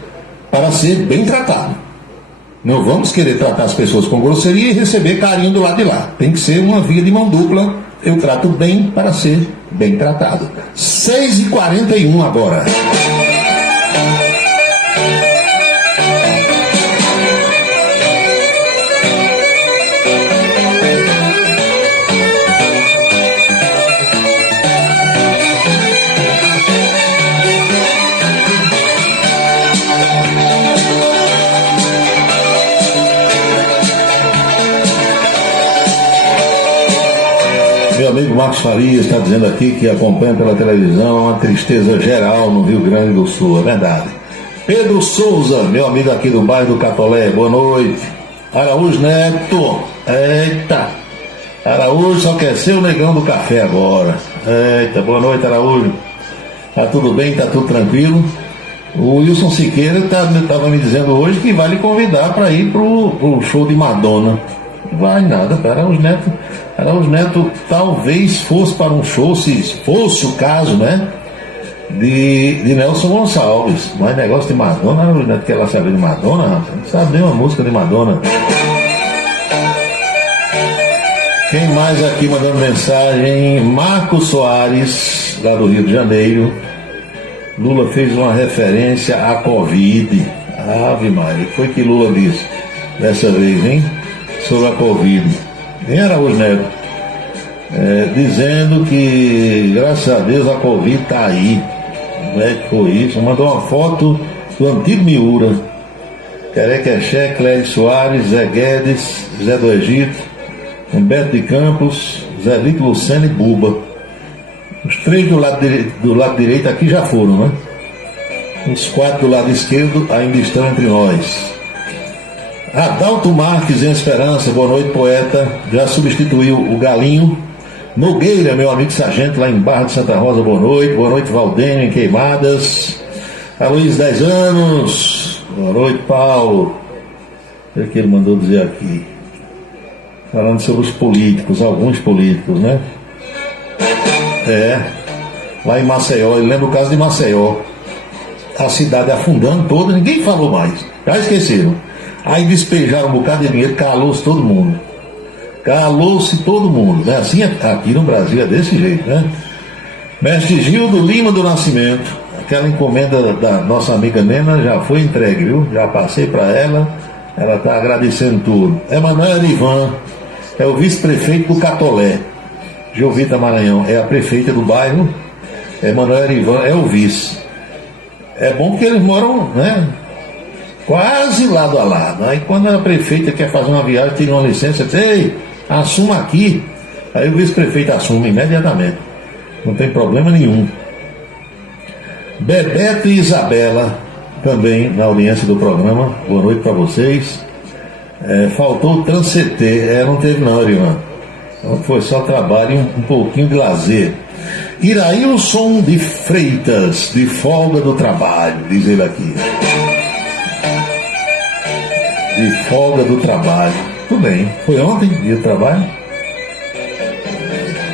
para ser bem tratado. Não vamos querer tratar as pessoas com grosseria e receber carinho do lado de lá. Tem que ser uma via de mão dupla. Eu trato bem para ser bem tratado. 6h41 agora. Meu amigo Marcos Farias está dizendo aqui que acompanha pela televisão uma tristeza geral no Rio Grande do Sul, é verdade. Pedro Souza, meu amigo aqui do bairro do Catolé, boa noite. Araújo Neto, eita, Araújo só quer ser o negão do café agora. Eita, boa noite, Araújo. Tá tudo bem, tá tudo tranquilo? O Wilson Siqueira estava me dizendo hoje que vai lhe convidar para ir pro show de Madonna. Vai nada, Araújo Neto talvez fosse para um show, se fosse o caso, né? De Nelson Gonçalves. Mas negócio de Madonna, Araújo Neto quer lá saber de Madonna, rapaz? Não sabe nem uma música de Madonna. Quem mais aqui mandando mensagem? Marcos Soares, lá do Rio de Janeiro. Lula fez uma referência à Covid. Ave Maria, foi que Lula disse dessa vez, hein? Sobre a Covid. Em Araújo Neto, dizendo que, graças a Deus, a Covid está aí. Como é que foi isso? Mandou uma foto do antigo Miura. Querequexé, Clédio Soares, Zé Guedes, Zé do Egito, Humberto de Campos, Zé Lito Lucena e Buba. Os 3 do lado direito aqui já foram, né? Os 4 do lado esquerdo ainda estão entre nós. Adalto Marques em Esperança, boa noite, poeta. Já substituiu o Galinho. Nogueira, meu amigo sargento, lá em Barra de Santa Rosa, boa noite. Boa noite, Valdênio, em Queimadas. A Luiz, 10 anos. Boa noite, Paulo. O que ele mandou dizer aqui? Falando sobre os políticos, alguns políticos, né? Lá em Maceió, ele lembra o caso de Maceió. A cidade afundando toda, ninguém falou mais. Já esqueceram. Aí despejaram um bocado de dinheiro, calou-se todo mundo. Calou-se todo mundo, né? Assim aqui no Brasil é desse jeito, né? Mestre Gildo Lima do Nascimento, aquela encomenda da nossa amiga Nena já foi entregue, viu? Já passei para ela está agradecendo tudo. Emanuel Ivan é o vice-prefeito do Catolé. Jovita Maranhão é a prefeita do bairro. Emanuel Ivan é o vice. É bom porque eles moram, né? Quase lado a lado. Aí quando a prefeita quer fazer uma viagem, tira uma licença, diz, ei, assuma aqui. Aí o vice-prefeito assume imediatamente. Não tem problema nenhum. Bebeto e Isabela, também na audiência do programa. Boa noite para vocês. Faltou o Transcetê. Não teve não, Ariana. Então foi só trabalho e um pouquinho de lazer. Irailson de Freitas, de folga do trabalho, diz ele aqui. De folga do trabalho. Tudo bem. Foi ontem, dia do trabalho?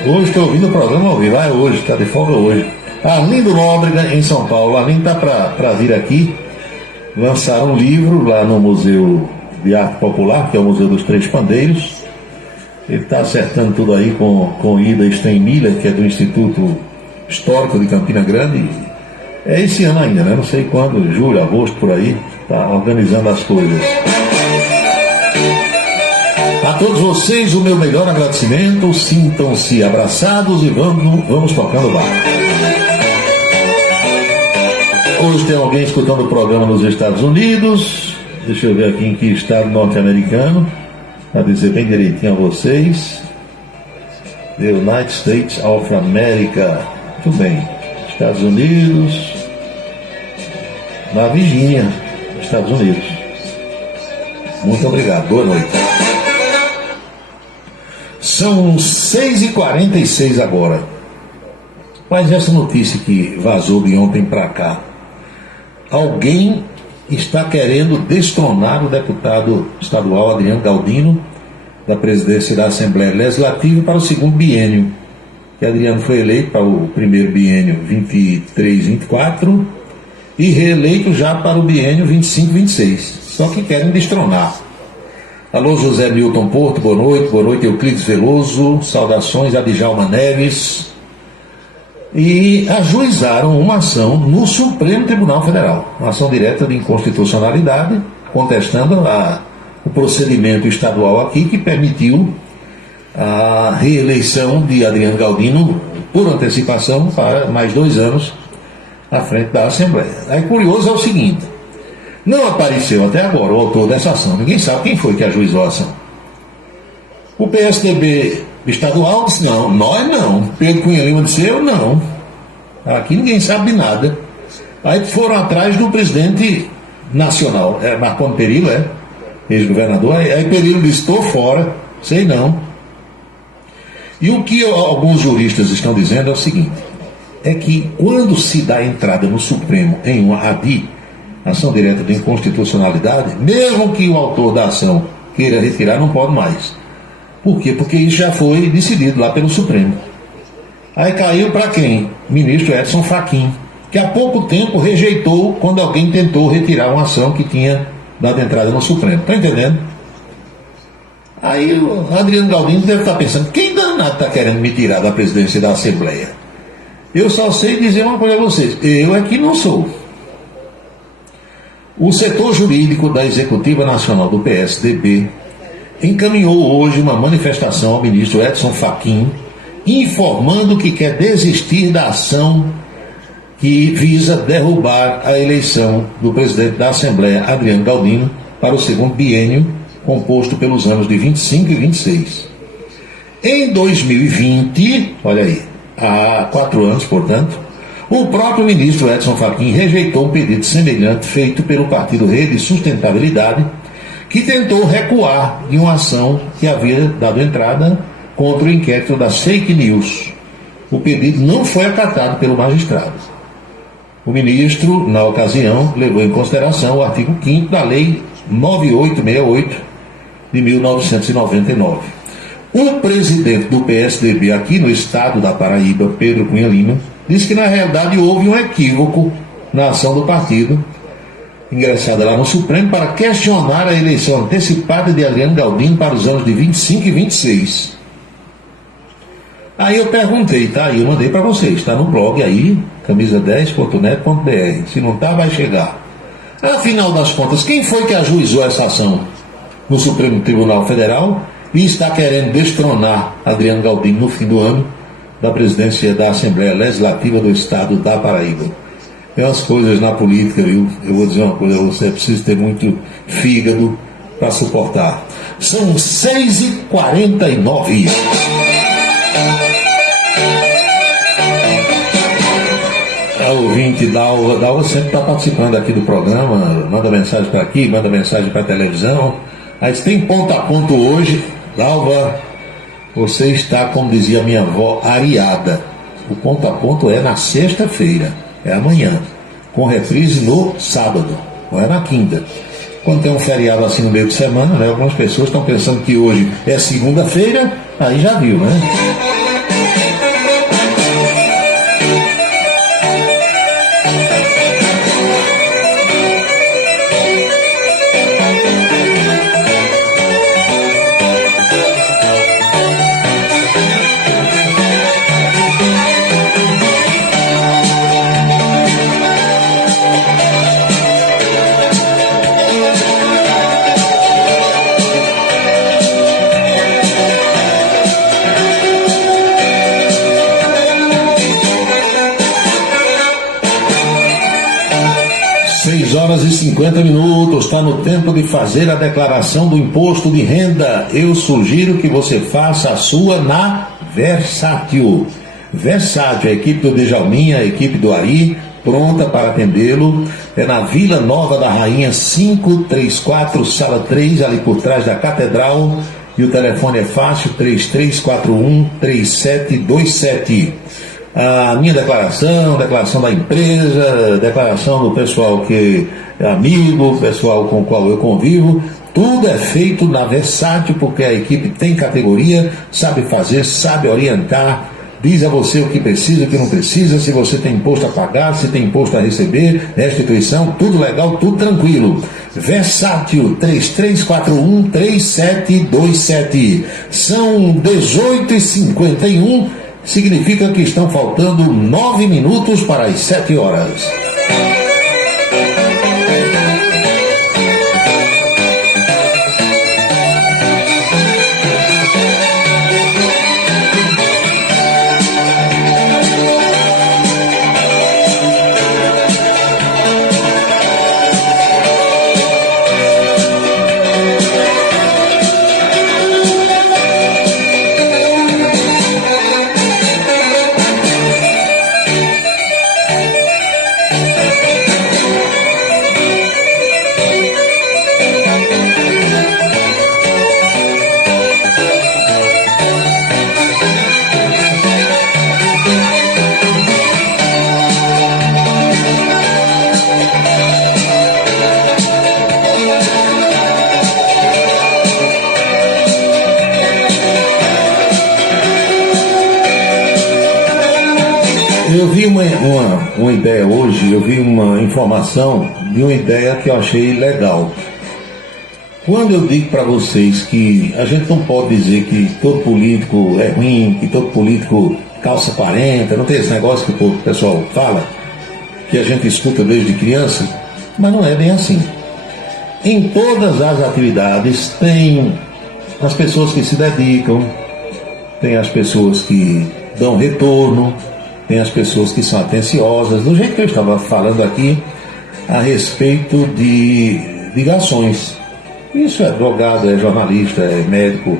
Hoje estou ouvindo o programa ao vivo. Hoje, está de folga hoje. Arlindo Nóbrega, em São Paulo. Arlindo está para vir aqui. Lançaram um livro lá no Museu de Arte Popular, que é o Museu dos Três Pandeiros. Ele está acertando tudo aí com Ida Steinmiller, que é do Instituto Histórico de Campina Grande. É esse ano ainda, né? Não sei quando, julho, agosto, por aí. Está organizando as coisas. A todos vocês, o meu melhor agradecimento. Sintam-se abraçados e vamos tocando lá. Hoje tem alguém escutando o programa nos Estados Unidos. Deixa eu ver aqui em que estado norte-americano. para dizer bem direitinho a vocês. The United States of America. Muito bem. Estados Unidos. Na Virgínia, Estados Unidos. Muito obrigado. Boa noite. São 6h46 agora. Mas essa notícia que vazou de ontem para cá. Alguém está querendo destronar o deputado estadual Adriano Galdino da presidência da Assembleia Legislativa para o segundo biênio. Que Adriano foi eleito para o primeiro biênio 23-24 e reeleito já para o biênio 25-26. Só que querem destronar. Alô, José Milton Porto, boa noite, Euclides Veloso, saudações a Djalma Neves. E ajuizaram uma ação no Supremo Tribunal Federal, uma ação direta de inconstitucionalidade, contestando o procedimento estadual aqui que permitiu a reeleição de Adriano Galdino por antecipação para mais 2 anos à frente da Assembleia. Aí curioso é o seguinte, não apareceu até agora o autor dessa ação, ninguém sabe quem foi que ajuizou a ação. O PSDB estadual disse, não, nós não. Pedro Cunha Lima disse, eu não. Aqui ninguém sabe de nada. Aí foram atrás do presidente nacional, Marconi Perillo, ex-governador. Aí Perillo disse, estou fora, sei não. E o que alguns juristas estão dizendo é o seguinte, é que quando se dá entrada no Supremo em uma ADI, ação direta de inconstitucionalidade, mesmo que o autor da ação queira retirar, não pode mais. Por quê? Porque isso já foi decidido lá pelo Supremo. Aí caiu para quem? Ministro Edson Fachin, que há pouco tempo rejeitou quando alguém tentou retirar uma ação que tinha dado entrada no Supremo. Está entendendo? Aí o Adriano Galdino deve estar pensando, quem danado está querendo me tirar da presidência da Assembleia? Eu só sei dizer uma coisa a vocês, eu é que não sou. O setor jurídico da Executiva Nacional do PSDB encaminhou hoje uma manifestação ao ministro Edson Fachin, informando que quer desistir da ação que visa derrubar a eleição do presidente da Assembleia, Adriano Galdino, para o segundo biênio, composto pelos anos de 25 e 26. Em 2020, olha aí, há 4 anos, portanto, o próprio ministro Edson Fachin rejeitou um pedido semelhante feito pelo Partido Rede e Sustentabilidade, que tentou recuar de uma ação que havia dado entrada contra o inquérito das fake news. O pedido não foi acatado pelo magistrado. O ministro, na ocasião, levou em consideração o artigo 5º da Lei 9868 de 1999. O presidente do PSDB aqui no estado da Paraíba, Pedro Cunha Lima, disse que na realidade houve um equívoco na ação do partido, ingressada lá no Supremo, para questionar a eleição antecipada de Adriano Galdino para os anos de 25 e 26. Aí eu perguntei, tá? Aí eu mandei para vocês, está no blog aí, camisa10.net.br. Se não tá, vai chegar. Afinal das contas, quem foi que ajuizou essa ação no Supremo Tribunal Federal e está querendo destronar Adriano Galdino no fim do ano da presidência da Assembleia Legislativa do Estado da Paraíba? Tem umas coisas na política, viu? Eu vou dizer uma coisa a você, é preciso ter muito fígado para suportar. São 6h49. A ouvinte Dalva sempre está participando aqui do programa, manda mensagem para aqui, manda mensagem para a televisão. Aí tem ponto a ponto hoje. Dalva, você está, como dizia minha avó, areada. O ponto a ponto é na sexta-feira, é amanhã, com reprise no sábado, não é na quinta. Quando tem um feriado assim no meio de semana, né, algumas pessoas estão pensando que hoje é segunda-feira, aí já viu, né? horas e 50 minutos, está no tempo de fazer a declaração do imposto de renda. Eu sugiro que você faça a sua na Versátil. Versátil, a equipe do Djalminha, a equipe do Ari, pronta para atendê-lo. É na Vila Nova da Rainha 534, sala 3, ali por trás da Catedral. E o telefone é fácil, 3341-3727. A minha declaração da empresa, declaração do pessoal que é amigo, pessoal com o qual eu convivo, tudo é feito na Versátil, porque a equipe tem categoria, sabe fazer, sabe orientar, diz a você o que precisa, o que não precisa, se você tem imposto a pagar, se tem imposto a receber, restituição, tudo legal, tudo tranquilo. Versátil, 3341-3727. São 18h51, significa que estão faltando 9 minutos para as 7 horas. Eu vi uma ideia hoje, eu vi uma informação de uma ideia que eu achei legal. Quando eu digo para vocês que a gente não pode dizer que todo político é ruim, que todo político calça 40, não tem esse negócio que o pessoal fala, que a gente escuta desde criança, mas não é bem assim. Em todas as atividades tem as pessoas que se dedicam, tem as pessoas que dão retorno, tem as pessoas que são atenciosas, do jeito que eu estava falando aqui a respeito de ligações. Isso é advogado, é jornalista, é médico.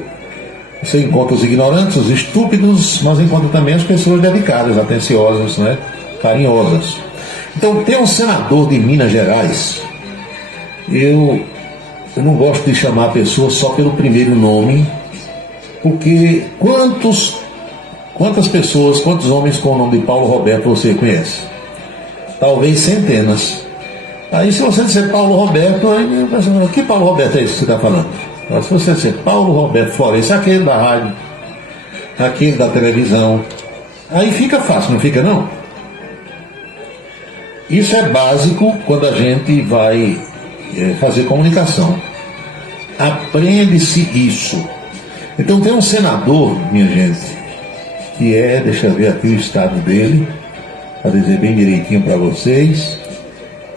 Você encontra os ignorantes, os estúpidos, mas encontra também as pessoas dedicadas, atenciosas, né? Carinhosas. Então tem um senador de Minas Gerais, eu não gosto de chamar a pessoa só pelo primeiro nome, porque quantas pessoas, quantos homens com o nome de Paulo Roberto você conhece? Talvez centenas. Aí se você disser Paulo Roberto, aí que Paulo Roberto é esse que você está falando? Mas se você disser Paulo Roberto Florencio, aquele da rádio, aquele da televisão, aí fica fácil, não fica não? Isso é básico quando a gente vai fazer comunicação. Aprende-se isso. Então tem um senador, minha gente, que deixa eu ver aqui o estado dele, para dizer bem direitinho para vocês,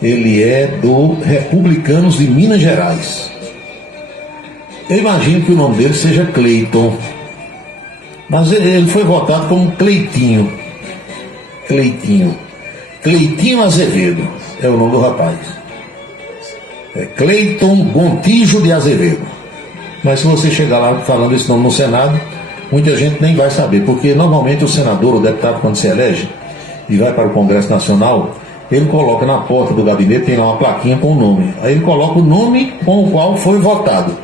ele é do Republicanos de Minas Gerais. Eu imagino que o nome dele seja Cleiton, mas ele foi votado como Cleitinho Azevedo, é o nome do rapaz. É Cleiton Gontijo de Azevedo. Mas se você chegar lá falando esse nome no Senado, muita gente nem vai saber, porque normalmente o senador, o deputado, quando se elege e vai para o Congresso Nacional, ele coloca na porta do gabinete, tem lá uma plaquinha com o nome. Aí ele coloca o nome com o qual foi votado,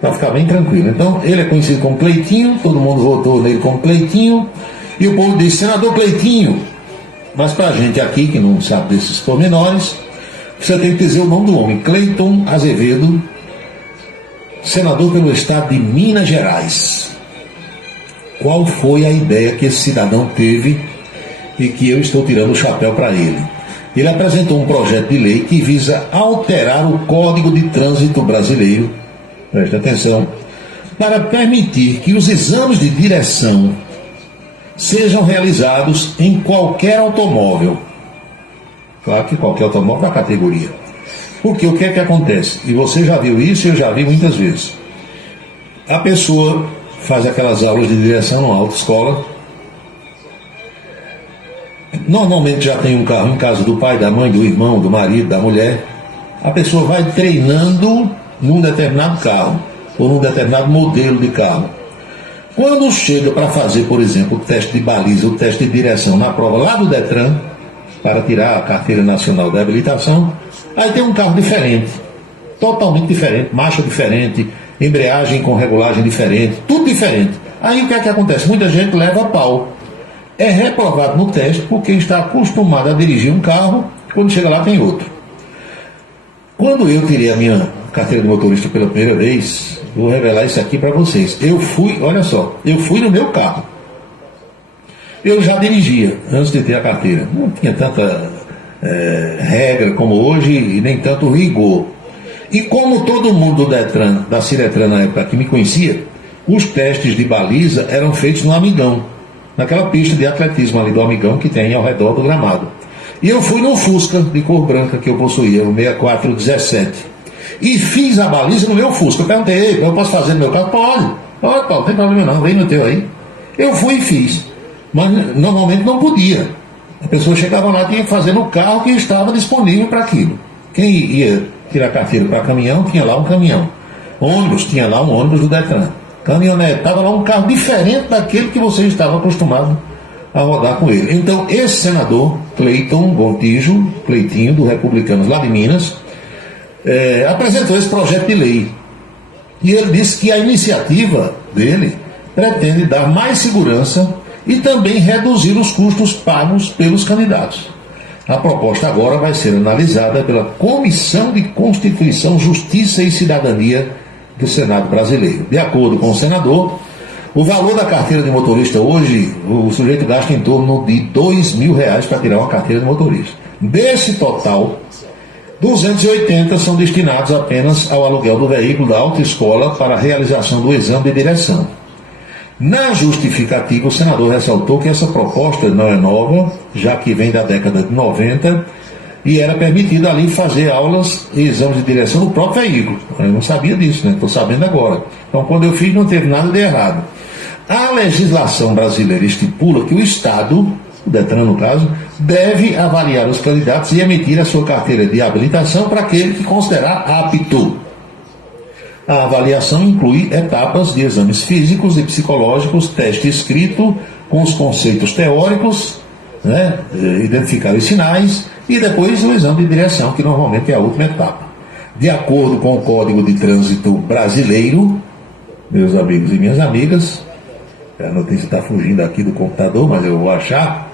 para ficar bem tranquilo. Então ele é conhecido como Cleitinho, todo mundo votou nele como Cleitinho, e o povo diz, senador Cleitinho. Mas para a gente aqui, que não sabe desses pormenores, você tem que dizer o nome do homem, Cleiton Azevedo, senador pelo estado de Minas Gerais. Qual foi a ideia que esse cidadão teve e que eu estou tirando o chapéu para ele? Ele apresentou um projeto de lei que visa alterar o Código de Trânsito Brasileiro, preste atenção, para permitir que os exames de direção sejam realizados em qualquer automóvel. Claro que qualquer automóvel da categoria. Porque o que é que acontece? E você já viu isso e eu já vi muitas vezes. A pessoa faz aquelas aulas de direção na autoescola. Normalmente já tem um carro em casa do pai, da mãe, do irmão, do marido, da mulher. a pessoa vai treinando num determinado carro, ou num determinado modelo de carro. Quando chega para fazer, por exemplo, o teste de baliza, o teste de direção na prova lá do Detran, para tirar a Carteira Nacional de Habilitação, aí tem um carro diferente, totalmente diferente, marcha diferente, embreagem com regulagem diferente, tudo diferente. Aí o que é que acontece? Muita gente leva a pau. É reprovado no teste porque está acostumado a dirigir um carro, quando chega lá tem outro. Quando eu tirei a minha carteira de motorista pela primeira vez, vou revelar isso aqui para vocês. Eu fui, olha só, eu fui no meu carro. Eu já dirigia antes de ter a carteira. Não tinha tanta regra como hoje e nem tanto rigor. E como todo mundo do Detran, da Ciretran na época que me conhecia, os testes de baliza eram feitos no Amigão, naquela pista de atletismo ali do Amigão que tem ao redor do gramado. E eu fui no Fusca de cor branca que eu possuía, o 6417. E fiz a baliza no meu Fusca. Eu perguntei, eu posso fazer no meu carro? Pode, Paulo, não tem problema não, vem no teu aí. Eu fui e fiz. Mas normalmente não podia. A pessoa chegava lá e tinha que fazer no carro que estava disponível para aquilo. Quem ia tirar carteira para caminhão, tinha lá um caminhão. Ônibus, tinha lá um ônibus do Detran. Caminhonete, estava lá um carro diferente daquele que você estava acostumado a rodar com ele. Então, esse senador, Cleiton Gontijo, Cleitinho, do Republicanos lá de Minas, apresentou esse projeto de lei. E ele disse que a iniciativa dele pretende dar mais segurança e também reduzir os custos pagos pelos candidatos. A proposta agora vai ser analisada pela Comissão de Constituição, Justiça e Cidadania do Senado brasileiro. De acordo com o senador, o valor da carteira de motorista hoje, o sujeito gasta em torno de R$2.000 para tirar uma carteira de motorista. Desse total, 280 são destinados apenas ao aluguel do veículo da autoescola para a realização do exame de direção. Na justificativa, o senador ressaltou que essa proposta não é nova, já que vem da década de 90 e era permitido ali fazer aulas e exames de direção no próprio veículo. Eu não sabia disso, né? Estou sabendo agora. Então, quando eu fiz, não teve nada de errado. A legislação brasileira estipula que o Estado, o Detran no caso, deve avaliar os candidatos e emitir a sua carteira de habilitação para aquele que considerar apto. A avaliação inclui etapas de exames físicos e psicológicos, teste escrito com os conceitos teóricos, né, identificar os sinais e depois o exame de direção, que normalmente é a última etapa. De acordo com o Código de Trânsito Brasileiro, meus amigos e minhas amigas, a notícia está fugindo aqui do computador, mas eu vou achar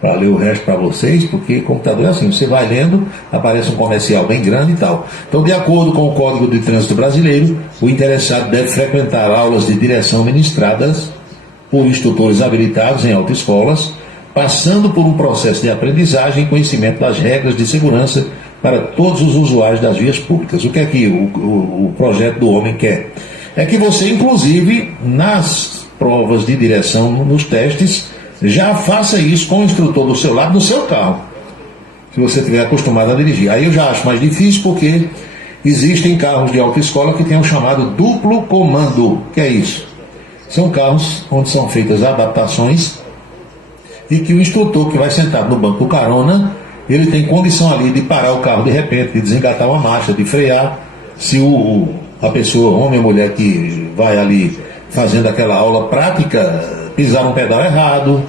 para ler o resto para vocês, porque computador é assim, você vai lendo, aparece um comercial bem grande e tal. Então, de acordo com o Código de Trânsito Brasileiro, o interessado deve frequentar aulas de direção ministradas por instrutores habilitados em autoescolas, passando por um processo de aprendizagem e conhecimento das regras de segurança para todos os usuários das vias públicas. O que é que o projeto do homem quer? É que você, inclusive, nas provas de direção, nos testes, já faça isso com o instrutor do seu lado, no seu carro, se você estiver acostumado a dirigir. Aí eu já acho mais difícil, porque existem carros de autoescola que têm o chamado duplo comando. O que é isso? São carros onde são feitas adaptações e que o instrutor que vai sentado no banco do carona, ele tem condição ali de parar o carro de repente, de desengatar uma marcha, de frear. Se a pessoa, homem ou mulher, que vai ali fazendo aquela aula prática, pisar um pedal errado,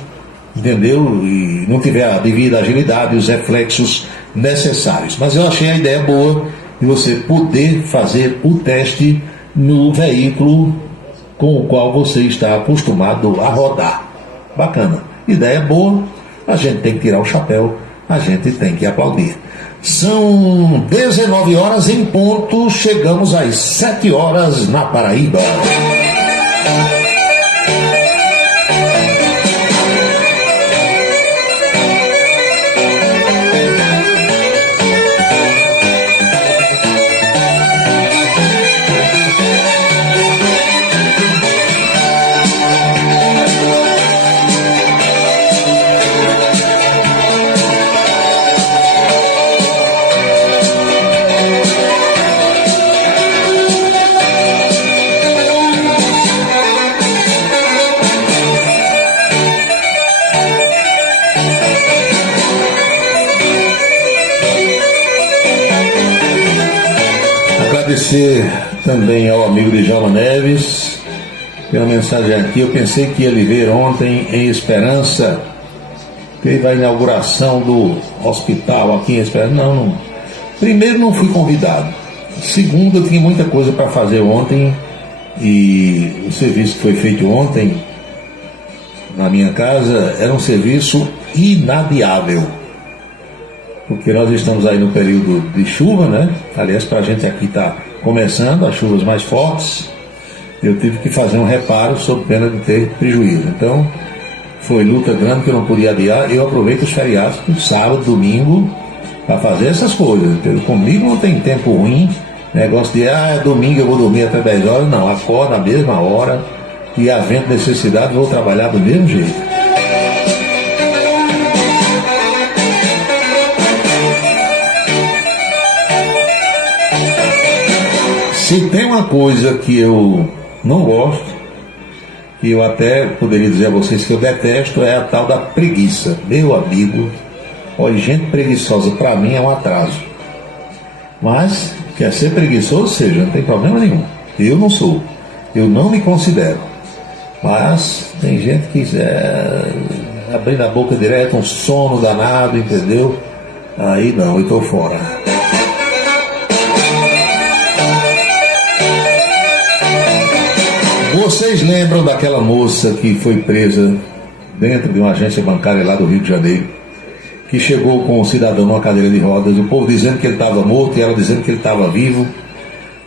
entendeu? E não tiver a devida agilidade e os reflexos necessários. Mas eu achei a ideia boa de você poder fazer o teste no veículo com o qual você está acostumado a rodar. Bacana. Ideia boa, a gente tem que tirar o chapéu, a gente tem que aplaudir. São 19 horas em ponto, chegamos às 7 horas na Paraíba. agradecer também ao amigo Djalma Neves pela mensagem aqui. Eu pensei que ia lhe ver ontem em Esperança. Teve a inauguração do hospital aqui em Esperança. Não. Primeiro, não fui convidado. Segundo, eu tinha muita coisa para fazer ontem e o serviço que foi feito ontem na minha casa era um serviço inadiável. Porque nós estamos aí no período de chuva, né? Aliás, para a gente aqui está começando as chuvas mais fortes. Eu tive que fazer um reparo sob pena de ter prejuízo. Então, foi luta grande que eu não podia adiar. Eu aproveito os feriados, sábado, domingo, para fazer essas coisas. Comigo não tem tempo ruim, negócio de, domingo eu vou dormir até 10 horas. Não, acordo na mesma hora e havendo necessidade vou trabalhar do mesmo jeito. Se tem uma coisa que eu não gosto, e eu até poderia dizer a vocês que eu detesto, é a tal da preguiça. Meu amigo, olha, gente preguiçosa para mim é um atraso. Mas, quer ser preguiçoso, seja, não tem problema nenhum. Eu não sou, eu não me considero. Mas tem gente que abrindo a boca direto, um sono danado, entendeu? Aí não, eu estou fora. Vocês lembram daquela moça que foi presa dentro de uma agência bancária lá do Rio de Janeiro, que chegou com um cidadão numa cadeira de rodas, o povo dizendo que ele estava morto e ela dizendo que ele estava vivo?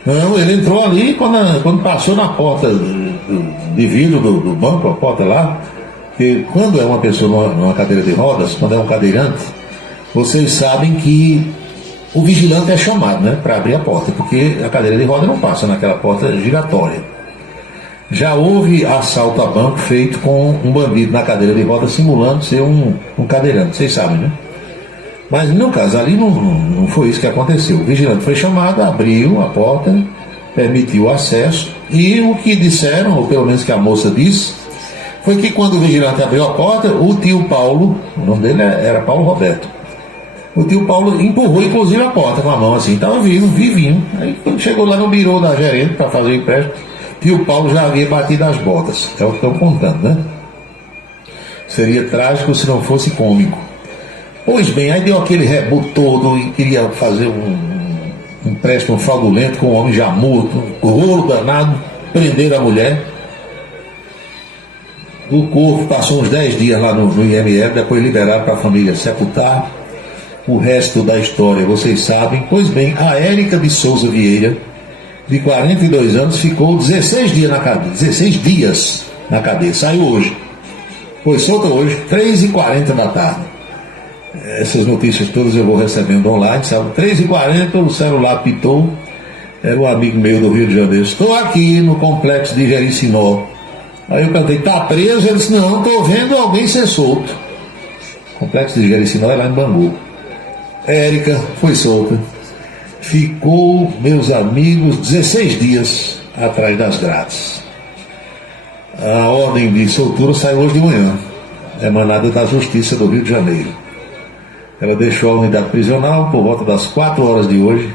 Não, ele entrou ali quando passou na porta de vidro do banco, a porta lá, que quando é uma pessoa numa cadeira de rodas, quando é um cadeirante, vocês sabem que o vigilante é chamado, né, para abrir a porta, porque a cadeira de rodas não passa naquela porta giratória. Já houve assalto a banco feito com um bandido na cadeira de rodas simulando ser um cadeirante, vocês sabem, né? Mas no caso ali não foi isso que aconteceu. O vigilante foi chamado, abriu a porta, permitiu o acesso, e o que disseram, ou pelo menos que a moça disse, foi que quando o vigilante abriu a porta, o tio Paulo, o nome dele era Paulo Roberto, o tio Paulo empurrou inclusive a porta com a mão assim, estava vivinho. Aí quando chegou lá no birô da gerente para fazer o empréstimo, tio Paulo já havia batido as botas. É o que estão contando, né? Seria trágico se não fosse cômico. Pois bem, aí deu aquele rebu todo e queria fazer um empréstimo fraudulento com um homem já morto, um rolo danado, prender a mulher. O corpo passou uns 10 dias lá no IML, depois liberaram para a família sepultar. O resto da história vocês sabem. Pois bem, a Érica de Souza Vieira, de 42 anos, ficou 16 dias na cadeia. 16 dias na cadeia. Saiu hoje. Foi solta hoje, 3h40 da tarde. Essas notícias todas eu vou recebendo online, sabe? 3h40, o celular pitou. Era um amigo meu do Rio de Janeiro. Estou aqui no complexo de Jericinó. Aí eu perguntei, tá preso? Ele disse, não, estou vendo alguém ser solto. O complexo de Jericinó é lá em Bangu. Érica foi solta. Ficou, meus amigos, 16 dias atrás das grades. A ordem de soltura saiu hoje de manhã, emanada da Justiça do Rio de Janeiro. Ela deixou a unidade prisional por volta das 4 horas de hoje.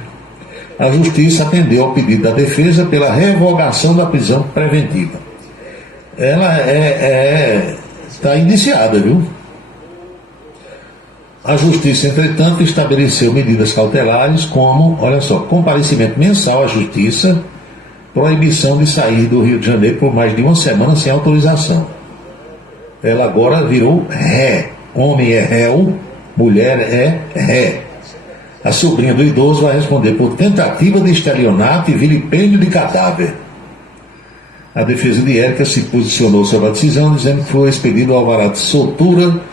A Justiça atendeu ao pedido da defesa pela revogação da prisão preventiva. Ela está indiciada, viu? A Justiça, entretanto, estabeleceu medidas cautelares como, olha só, comparecimento mensal à Justiça, proibição de sair do Rio de Janeiro por mais de uma semana sem autorização. Ela agora virou ré. Homem é réu, mulher é ré. A sobrinha do idoso vai responder por tentativa de estelionato e vilipêndio de cadáver. A defesa de Érica se posicionou sobre a decisão, dizendo que foi expedido o alvará de soltura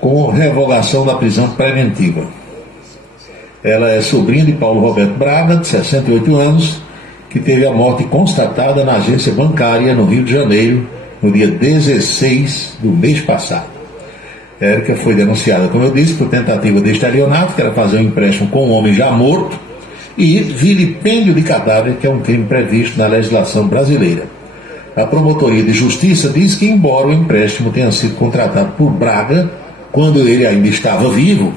com revogação da prisão preventiva. Ela é sobrinha de Paulo Roberto Braga, de 68 anos, que teve a morte constatada na agência bancária no Rio de Janeiro, no dia 16 do mês passado. Érica foi denunciada, como eu disse, por tentativa de estelionato, que era fazer um empréstimo com um homem já morto, e vilipêndio de cadáver, que é um crime previsto na legislação brasileira. A Promotoria de Justiça diz que, embora o empréstimo tenha sido contratado por Braga, quando ele ainda estava vivo,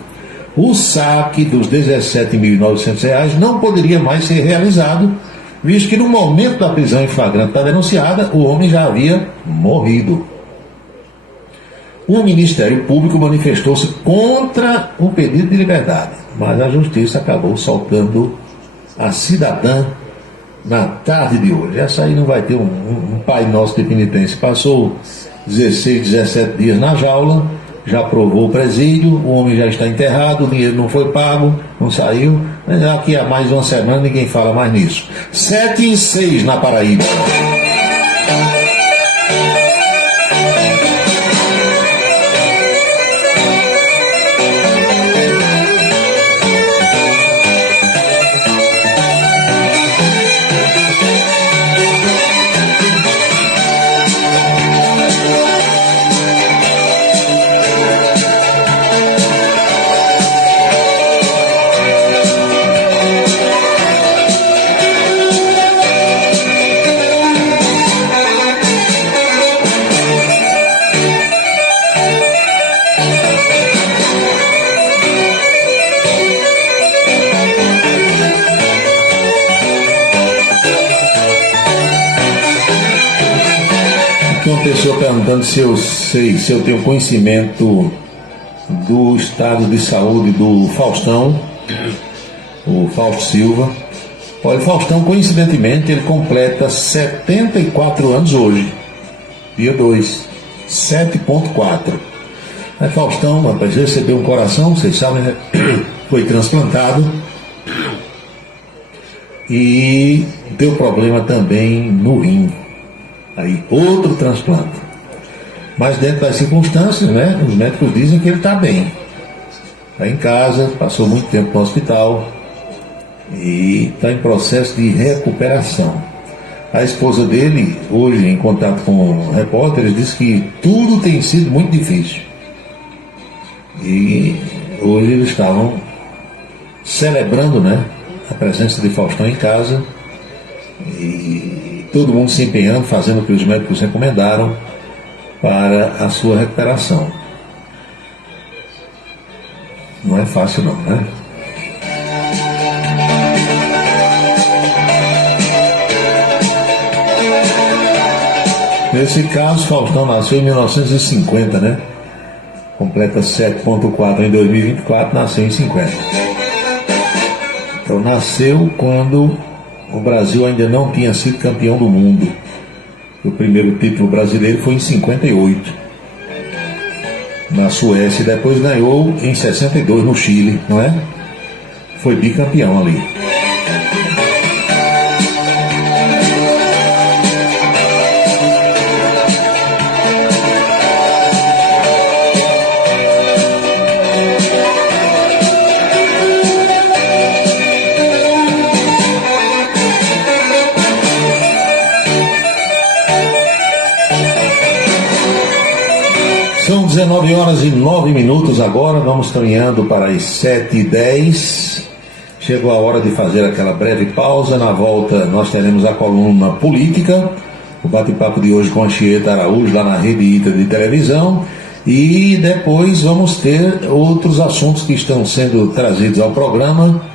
o saque dos R$ 17.900 não poderia mais ser realizado, visto que no momento da prisão em flagrante da denunciada, o homem já havia morrido. O Ministério Público manifestou-se contra o pedido de liberdade, mas a Justiça acabou soltando a cidadã na tarde de hoje. Essa aí não vai ter um Pai Nosso de penitência. Passou 16, 17 dias na jaula, já provou o presídio, o homem já está enterrado, o dinheiro não foi pago, não saiu. Mas aqui há mais uma semana ninguém fala mais nisso. 7-6 na Paraíba. Uma pessoa perguntando se eu tenho conhecimento do estado de saúde do Faustão, o Fausto Silva. Olha, o Faustão, coincidentemente, ele completa 74 anos hoje, dia 2, 7.4. Aí Faustão, rapaz, recebeu um coração, vocês sabem, né? Foi transplantado e deu problema também no rim. Aí, outro transplante. Mas dentro das circunstâncias, né, os médicos dizem que ele está bem. Está em casa, passou muito tempo no hospital e está em processo de recuperação. A esposa dele, hoje em contato com repórteres, disse que tudo tem sido muito difícil. E hoje eles estavam celebrando, né, a presença de Faustão em casa e todo mundo se empenhando, fazendo o que os médicos recomendaram para a sua recuperação. Não é fácil não, né? Nesse caso, Faustão nasceu em 1950, né? Completa 7.4 em 2024, nasceu em 50. Então nasceu quando o Brasil ainda não tinha sido campeão do mundo. O primeiro título brasileiro foi em 58, na Suécia, e depois ganhou em 62 no Chile, não é? Foi bicampeão ali. São 19 horas e 9 minutos agora, vamos caminhando para as 7h10. Chegou a hora de fazer aquela breve pausa. Na volta nós teremos a coluna política, o bate-papo de hoje com a Anchieta Araújo, lá na Rede Ita de televisão. E depois vamos ter outros assuntos que estão sendo trazidos ao programa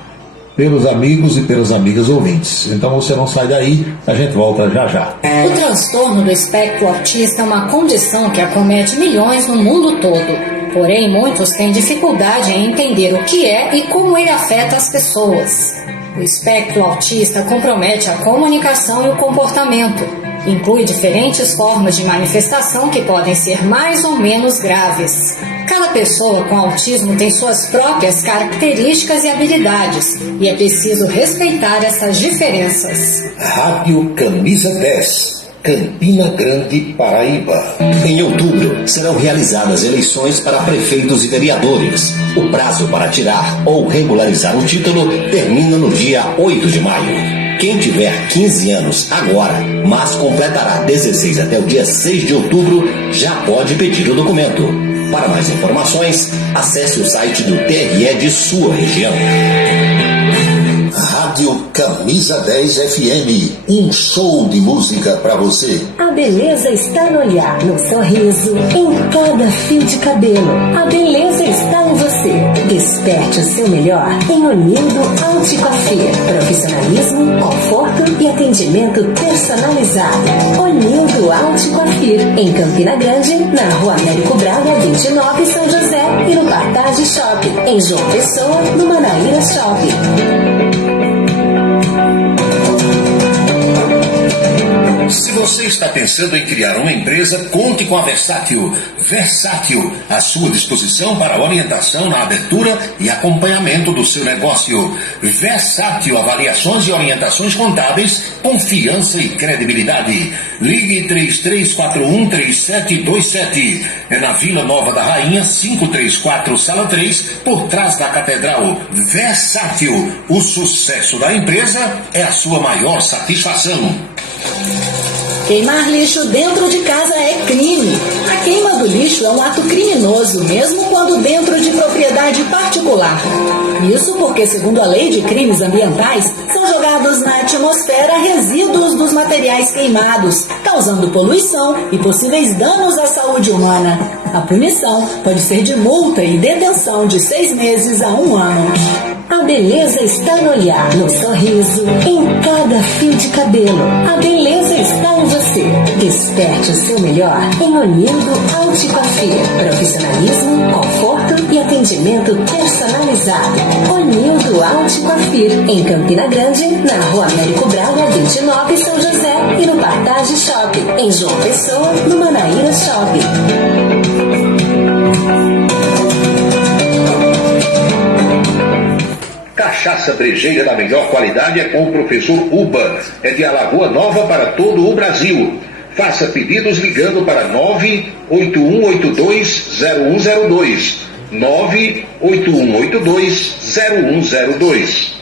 pelos amigos e pelas amigas ouvintes. Então você não sai daí, a gente volta já já. O transtorno do espectro autista é uma condição que acomete milhões no mundo todo. Porém, muitos têm dificuldade em entender o que é e como ele afeta as pessoas. O espectro autista compromete a comunicação e o comportamento. Inclui diferentes formas de manifestação que podem ser mais ou menos graves. Cada pessoa com autismo tem suas próprias características e habilidades, e é preciso respeitar essas diferenças. Rádio Camisa 10, Campina Grande, Paraíba. Em outubro serão realizadas eleições para prefeitos e vereadores. O prazo para tirar ou regularizar o título termina no dia 8 de maio. Quem tiver 15 anos agora, mas completará 16 até o dia 6 de outubro, já pode pedir o documento. Para mais informações, acesse o site do TRE de sua região. Rádio Camisa 10 FM, um show de música pra você. A beleza está no olhar, no sorriso, em cada fio de cabelo. A beleza está em você. Desperte o seu melhor em Unindo Óptica Coiffure. Profissionalismo, conforto e atendimento personalizado. Unindo Óptica Coiffure, em Campina Grande, na Rua Américo Braga, 29, São José, e no Partage Shopping, em João Pessoa, no Manaíra Shopping. Se você está pensando em criar uma empresa, conte com a Versátil. Versátil, à sua disposição para orientação na abertura e acompanhamento do seu negócio. Versátil, avaliações e orientações contábeis, confiança e credibilidade. Ligue 33413727. É na Vila Nova da Rainha, 534, Sala 3, por trás da Catedral. Versátil, o sucesso da empresa é a sua maior satisfação. Queimar lixo dentro de casa é crime. A queima do lixo é um ato criminoso, mesmo quando dentro de propriedade particular. Isso porque, segundo a Lei de Crimes Ambientais, são jogados na atmosfera resíduos dos materiais queimados, causando poluição e possíveis danos à saúde humana. A punição pode ser de multa e detenção de 6 meses a 1 ano. A beleza está no olhar, no sorriso, em cada fio de cabelo. A beleza está em você. Desperte o seu melhor em Unindo Óptica Coiffure. Profissionalismo, conforto e atendimento personalizado. Unindo Óptica Coiffure, em Campina Grande, na Rua Américo Braga, 29, São José, e no Partage Shopping, em João Pessoa, no Manaíra Shopping. Cachaça brejeira da melhor qualidade é com o professor Uba. É de Alagoa Nova para todo o Brasil. Faça pedidos ligando para 981820102. 981820102.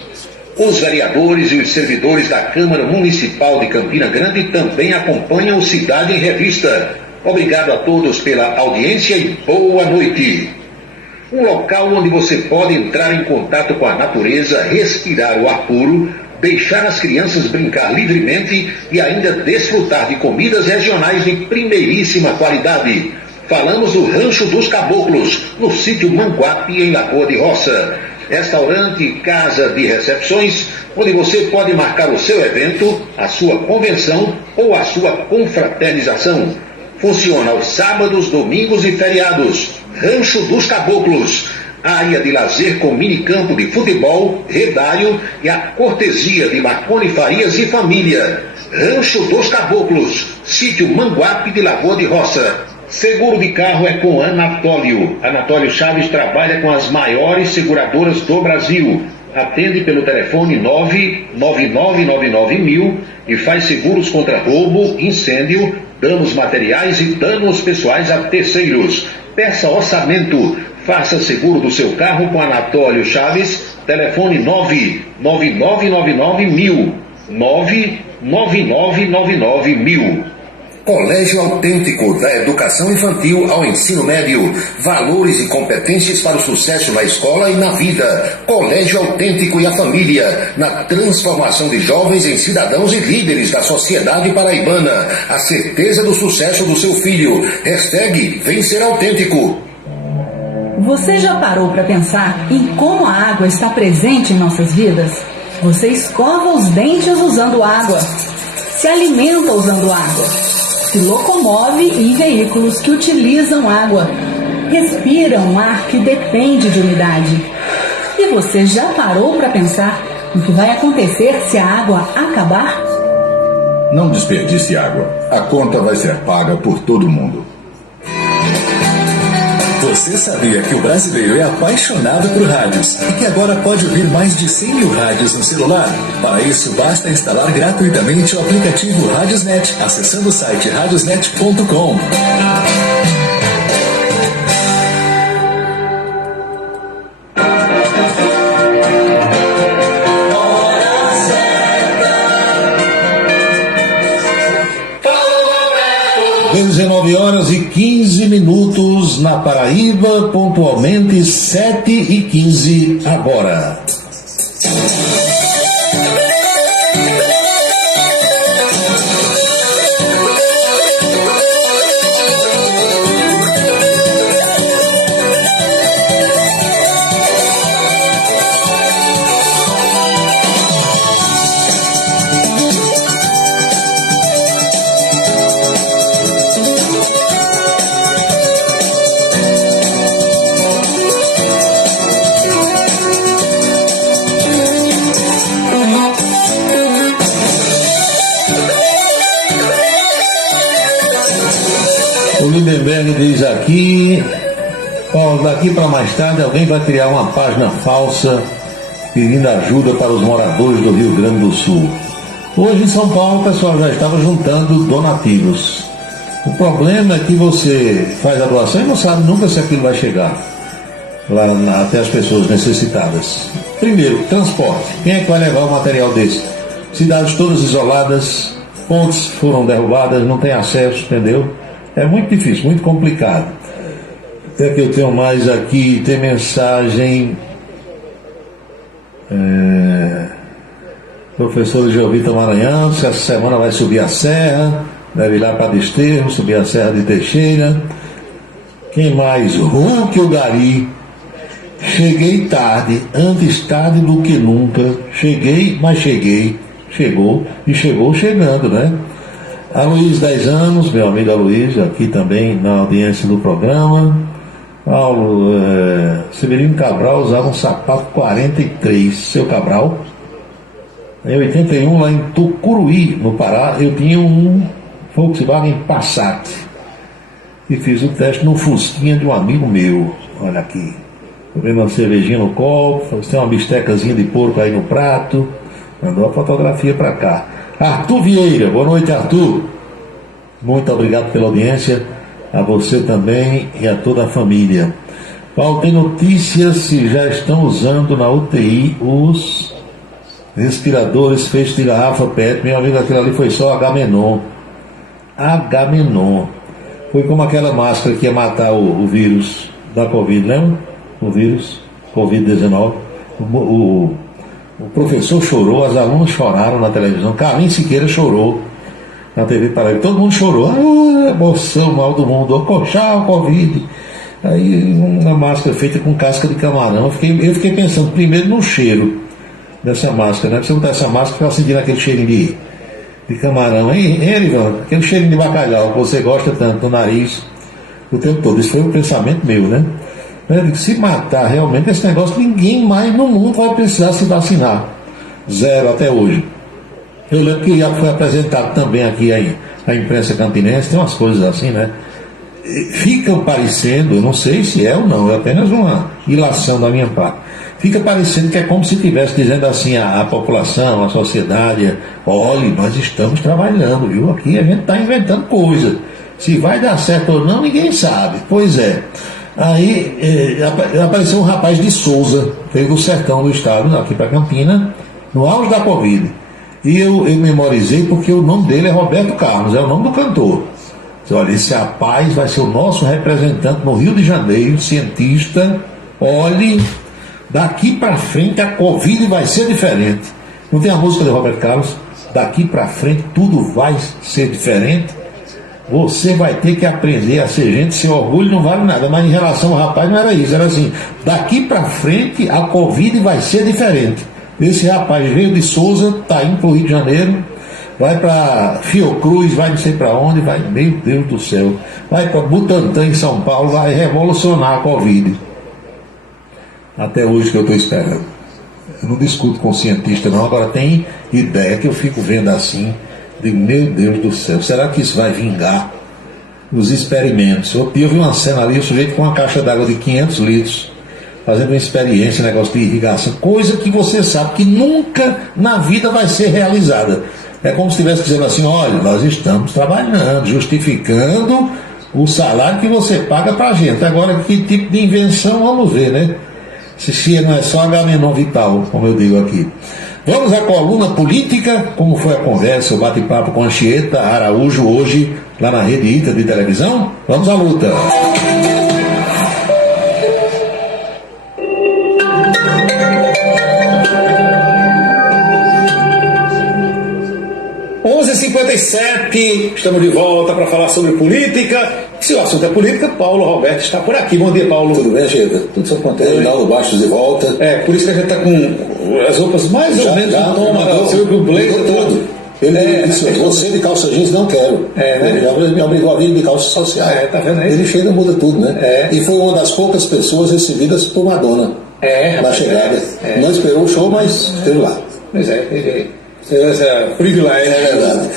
Os vereadores e os servidores da Câmara Municipal de Campina Grande também acompanham o Cidade em Revista. Obrigado a todos pela audiência e boa noite. Um local onde você pode entrar em contato com a natureza, respirar o ar puro, deixar as crianças brincar livremente e ainda desfrutar de comidas regionais de primeiríssima qualidade. Falamos do Rancho dos Caboclos, no sítio Manguape, em Lagoa de Roça. Restaurante e casa de recepções, onde você pode marcar o seu evento, a sua convenção ou a sua confraternização. Funciona aos sábados, domingos e feriados. Rancho dos Caboclos, área de lazer com minicampo de futebol, redário e a cortesia de Marconi Farias e família. Rancho dos Caboclos, sítio Manguape de Lagoa de Roça. Seguro de carro é com Anatólio. Anatólio Chaves trabalha com as maiores seguradoras do Brasil. Atende pelo telefone 99999.000 e faz seguros contra roubo, incêndio, danos materiais e danos pessoais a terceiros. Peça orçamento. Faça seguro do seu carro com Anatólio Chaves. Telefone 99999.000. 99999.000. Colégio Autêntico, da educação infantil ao ensino médio. Valores e competências para o sucesso na escola e na vida. Colégio Autêntico e a família, na transformação de jovens em cidadãos e líderes da sociedade paraibana. A certeza do sucesso do seu filho. Hashtag Vem Ser Autêntico. Você já parou para pensar em como a água está presente em nossas vidas? Você escova os dentes usando água, se alimenta usando água, se locomove em veículos que utilizam água, respira um ar que depende de umidade. E você já parou para pensar no que vai acontecer se a água acabar? Não desperdice água. A conta vai ser paga por todo mundo. Você sabia que o brasileiro é apaixonado por rádios e que agora pode ouvir mais de 100 mil rádios no celular? Para isso, basta instalar gratuitamente o aplicativo Radiosnet, acessando o site radiosnet.com. Às 19h15 na Paraíba, pontualmente 7h15 agora. Lindenberg diz aqui, daqui para mais tarde alguém vai criar uma página falsa pedindo ajuda para os moradores do Rio Grande do Sul. Hoje em São Paulo o pessoal já estava juntando donativos. O problema é que você faz a doação e não sabe nunca se aquilo vai chegar lá até as pessoas necessitadas. Primeiro, transporte. Quem é que vai levar o material desse? Cidades todas isoladas, pontes foram derrubadas, não tem acesso, entendeu? É muito difícil, muito complicado. Até que eu tenho mais aqui, tem mensagem. Professor Jovita Maranhão, se essa semana vai subir a serra, deve ir lá para Desterro, subir a serra de Teixeira. Quem mais? Hulk o Gari. Cheguei tarde, antes tarde do que nunca. Cheguei, mas cheguei. Chegou e chegou chegando, né? Aloysio, 10 anos, meu amigo Aloysio, aqui também na audiência do programa. Paulo, Severino Cabral usava um sapato 43. Seu Cabral? Em 81, lá em Tucuruí, no Pará, eu tinha um Volkswagen Passat. E fiz o teste no Fusquinha de um amigo meu. Olha aqui. Tomei uma cervejinha no copo, tem uma bistecazinha de porco aí no prato. Mandou a fotografia para cá. Arthur Vieira, boa noite, Arthur. Muito obrigado pela audiência. A você também e a toda a família. Paulo, tem notícias se já estão usando na UTI os respiradores feitos de garrafa PET. Meu amigo, aquilo ali foi só Agamenon. Agamenon. Foi como aquela máscara que ia matar o vírus da Covid, lembra? O vírus Covid-19. O professor chorou, as alunas choraram na televisão. Carlinhos Siqueira chorou na TV Paraíba. Todo mundo chorou. Emoção, mal do mundo. Tchau, Covid. Aí uma máscara feita com casca de camarão. Eu fiquei pensando primeiro no cheiro dessa máscara, né? Você botar essa máscara para sentir aquele cheirinho de camarão. Hein, Erivan? Aquele cheirinho de bacalhau que você gosta tanto no nariz o tempo todo. Isso foi um pensamento meu, né? Se matar realmente esse negócio, ninguém mais no mundo vai precisar se vacinar. Zero até hoje. Eu lembro que já foi apresentado também aqui a imprensa campinense, tem umas coisas assim, né? Ficam parecendo, eu não sei se é ou não, é apenas uma ilação da minha parte. Fica parecendo que é como se estivesse dizendo assim a população, a sociedade: olhe, nós estamos trabalhando, viu? Aqui a gente está inventando coisa. Se vai dar certo ou não, ninguém sabe. Pois é. Aí apareceu um rapaz de Souza, veio do sertão do estado, aqui para Campina, no auge da Covid. E eu memorizei porque o nome dele é Roberto Carlos, é o nome do cantor. Olha, esse rapaz vai ser o nosso representante no Rio de Janeiro, cientista. Olhe, daqui para frente a Covid vai ser diferente. Não tem a música de Roberto Carlos? Daqui para frente tudo vai ser diferente. Você vai ter que aprender a ser gente, seu orgulho não vale nada. Mas em relação ao rapaz não era isso, era assim: daqui para frente a Covid vai ser diferente. Esse rapaz veio de Souza, está indo para o Rio de Janeiro, vai para Fiocruz, vai não sei para onde, vai, meu Deus do céu, vai para Butantã em São Paulo, vai revolucionar a Covid. Até hoje que eu estou esperando. Eu não discuto com cientista não, agora tem ideia que eu fico vendo assim. Digo, meu Deus do céu, será que isso vai vingar nos experimentos? Eu vi uma cena ali, o sujeito com uma caixa d'água de 500 litros, fazendo uma experiência, negócio de irrigação, coisa que você sabe que nunca na vida vai ser realizada. É como se estivesse dizendo assim: olha, nós estamos trabalhando, justificando o salário que você paga pra gente. Agora, que tipo de invenção, vamos ver, né? Se não é só Agamenon vital, como eu digo aqui. Vamos à coluna política, como foi a conversa, o bate-papo com Anchieta Araújo hoje, lá na Rede Ita de televisão? Vamos à luta! Estamos de volta para falar sobre política. Se o assunto é política, Paulo Roberto está por aqui. Bom dia, Paulo. Tudo bem, Anchieta? Tudo sob controle, Naldo Bastos de volta. Por isso que a gente está com as roupas mais ou menos no tom, você viu que o blazer todo. Ele disse: você de calça jeans não quero. Ele me obrigou a vir de calça social. Tá vendo aí? Ele chega, muda tudo, né? E foi uma das poucas pessoas recebidas por Madonna na chegada. Não esperou o show, mas esteve lá. Pois é, ele teve essa privilégio. É verdade.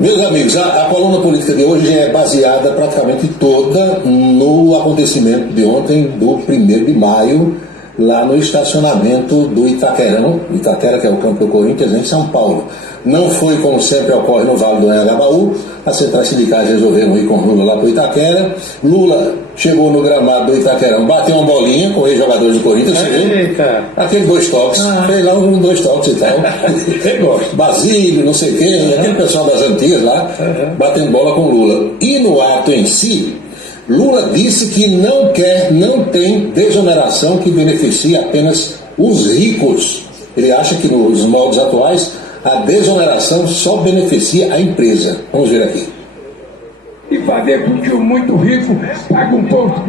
Meus amigos, a coluna política de hoje é baseada praticamente toda no acontecimento de ontem, do 1º de maio, lá no estacionamento do Itaquerão, Itaquera, que é o campo do Corinthians, em São Paulo. Não foi como sempre ocorre no Vale do Anhangabaú, as centrais sindicais resolveram ir com Lula lá para o Itaquera. Lula chegou no gramado do Itaquerão, bateu uma bolinha com os jogadores do Corinthians, aquele 2 toques, fez lá 2 toques e tal. Basílio, não sei quem, aquele pessoal das antigas lá, batendo bola com Lula. E no ato em si, Lula disse que não tem desoneração que beneficie apenas os ricos. Ele acha que nos moldes atuais a desoneração só beneficia a empresa. Vamos ver aqui. E fazer com que o muito rico pague um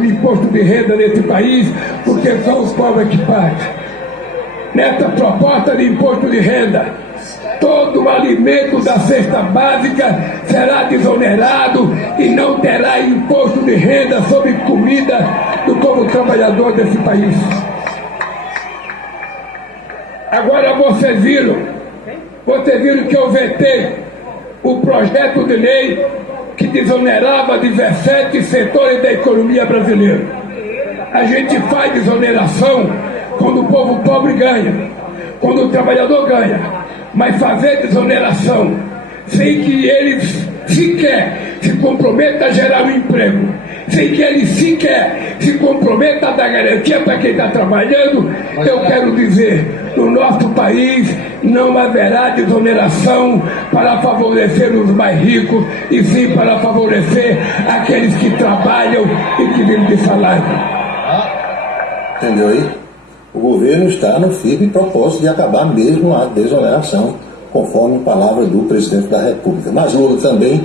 imposto de renda nesse país, porque são os pobres que pagam. Nessa proposta de imposto de renda, todo o alimento da cesta básica será desonerado e não terá imposto de renda sobre comida do povo trabalhador desse país. Agora vocês viram que eu vetei o projeto de lei que desonerava 17 setores da economia brasileira. A gente faz desoneração quando o povo pobre ganha, quando o trabalhador ganha, mas fazer desoneração sem que eles sequer se comprometam a gerar um emprego, sem que eles sequer se comprometam a dar garantia para quem está trabalhando, eu quero dizer, no nosso país não haverá desoneração para favorecer os mais ricos, e sim para favorecer aqueles que trabalham e que vivem de salário. Entendeu aí? O governo está no firme propósito de acabar mesmo a desoneração, conforme palavra do presidente da República. Mas Lula também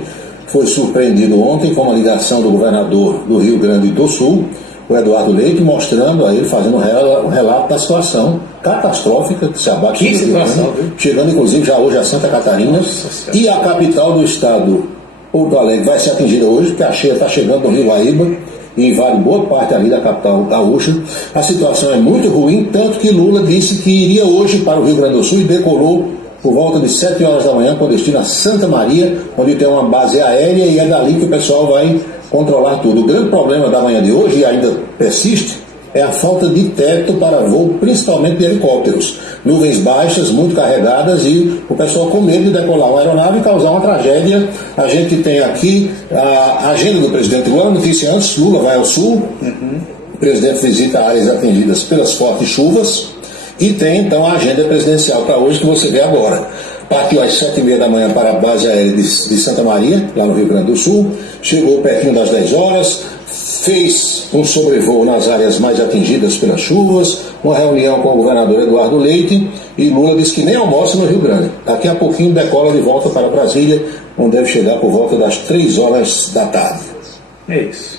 foi surpreendido ontem com uma ligação do governador do Rio Grande do Sul, o Eduardo Leite, mostrando a ele, fazendo um relato da situação catastrófica que se abate no Rio Grande, chegando inclusive já hoje a Santa Catarina. E a capital do estado, Porto Alegre, vai ser atingida hoje, porque a cheia está chegando no Rio Guaíba e invade boa parte ali da capital gaúcha. A situação é muito ruim, tanto que Lula disse que iria hoje para o Rio Grande do Sul e decolou por volta de 7 horas da manhã com destino a Santa Maria, onde tem uma base aérea, e é dali que o pessoal vai controlar tudo. O grande problema da manhã de hoje, e ainda persiste, é a falta de teto para voo, principalmente de helicópteros. Nuvens baixas, muito carregadas, e o pessoal com medo de decolar uma aeronave e causar uma tragédia. A gente tem aqui a agenda do presidente Lula, notícia antes: Lula vai ao sul, o presidente visita áreas atingidas pelas fortes chuvas, e tem então a agenda presidencial para hoje, que você vê agora. Partiu às 7h30 da manhã para a base aérea de Santa Maria, lá no Rio Grande do Sul, chegou pertinho das 10 horas, fez um sobrevoo nas áreas mais atingidas pelas chuvas, uma reunião com o governador Eduardo Leite, e Lula disse que nem almoça no Rio Grande. Daqui a pouquinho decola de volta para Brasília, onde deve chegar por volta das 3 horas da tarde. É isso.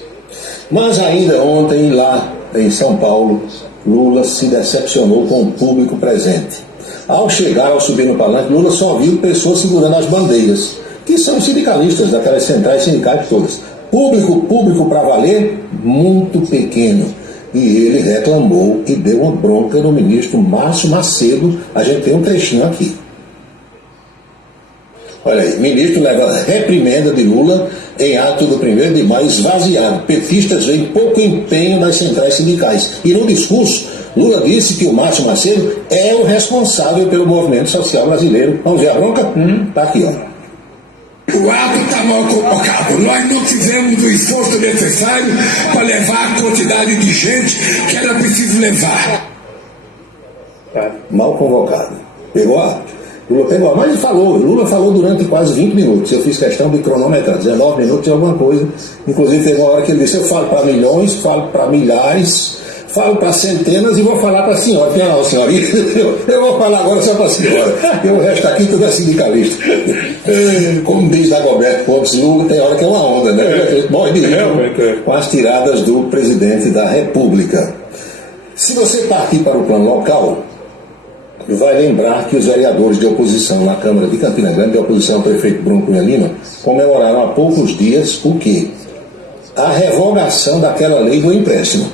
Mas ainda ontem, lá em São Paulo, Lula se decepcionou com o público presente. Ao chegar, ao subir no palanque, Lula só viu pessoas segurando as bandeiras, que são sindicalistas daquelas centrais sindicais todas. Público para valer, muito pequeno. E ele reclamou e deu uma bronca no ministro Márcio Macedo. A gente tem um trechinho aqui. Olha aí, ministro leva reprimenda de Lula em ato do 1º de maio esvaziado. Petistas veem pouco empenho das centrais sindicais. E no discurso, Lula disse que o Márcio Macedo é o responsável pelo movimento social brasileiro. Vamos ver a bronca? Tá aqui, ó. O ato está mal convocado. Nós não fizemos o esforço necessário para levar a quantidade de gente que era preciso levar. Mal convocado. Pegou a... Lula pegou, mas ele falou, Lula falou durante quase 20 minutos. Eu fiz questão de cronometrar, 19 minutos e alguma coisa. Inclusive teve uma hora que ele disse: eu falo para milhões, falo para milhares, falo para centenas e vou falar para a senhora. Tem lá, senhorinha, eu vou falar agora só para a senhora, e o resto aqui tudo é sindicalista. Como diz Dagoberto Pontes, Lula tem hora que é uma onda, né? Morre de rir com as tiradas do presidente da República. Se você partir para o plano local, vai lembrar que os vereadores de oposição na Câmara de Campina Grande, de oposição ao prefeito Bruno Cunha Lima, comemoraram há poucos dias o quê? A revogação daquela lei do empréstimo.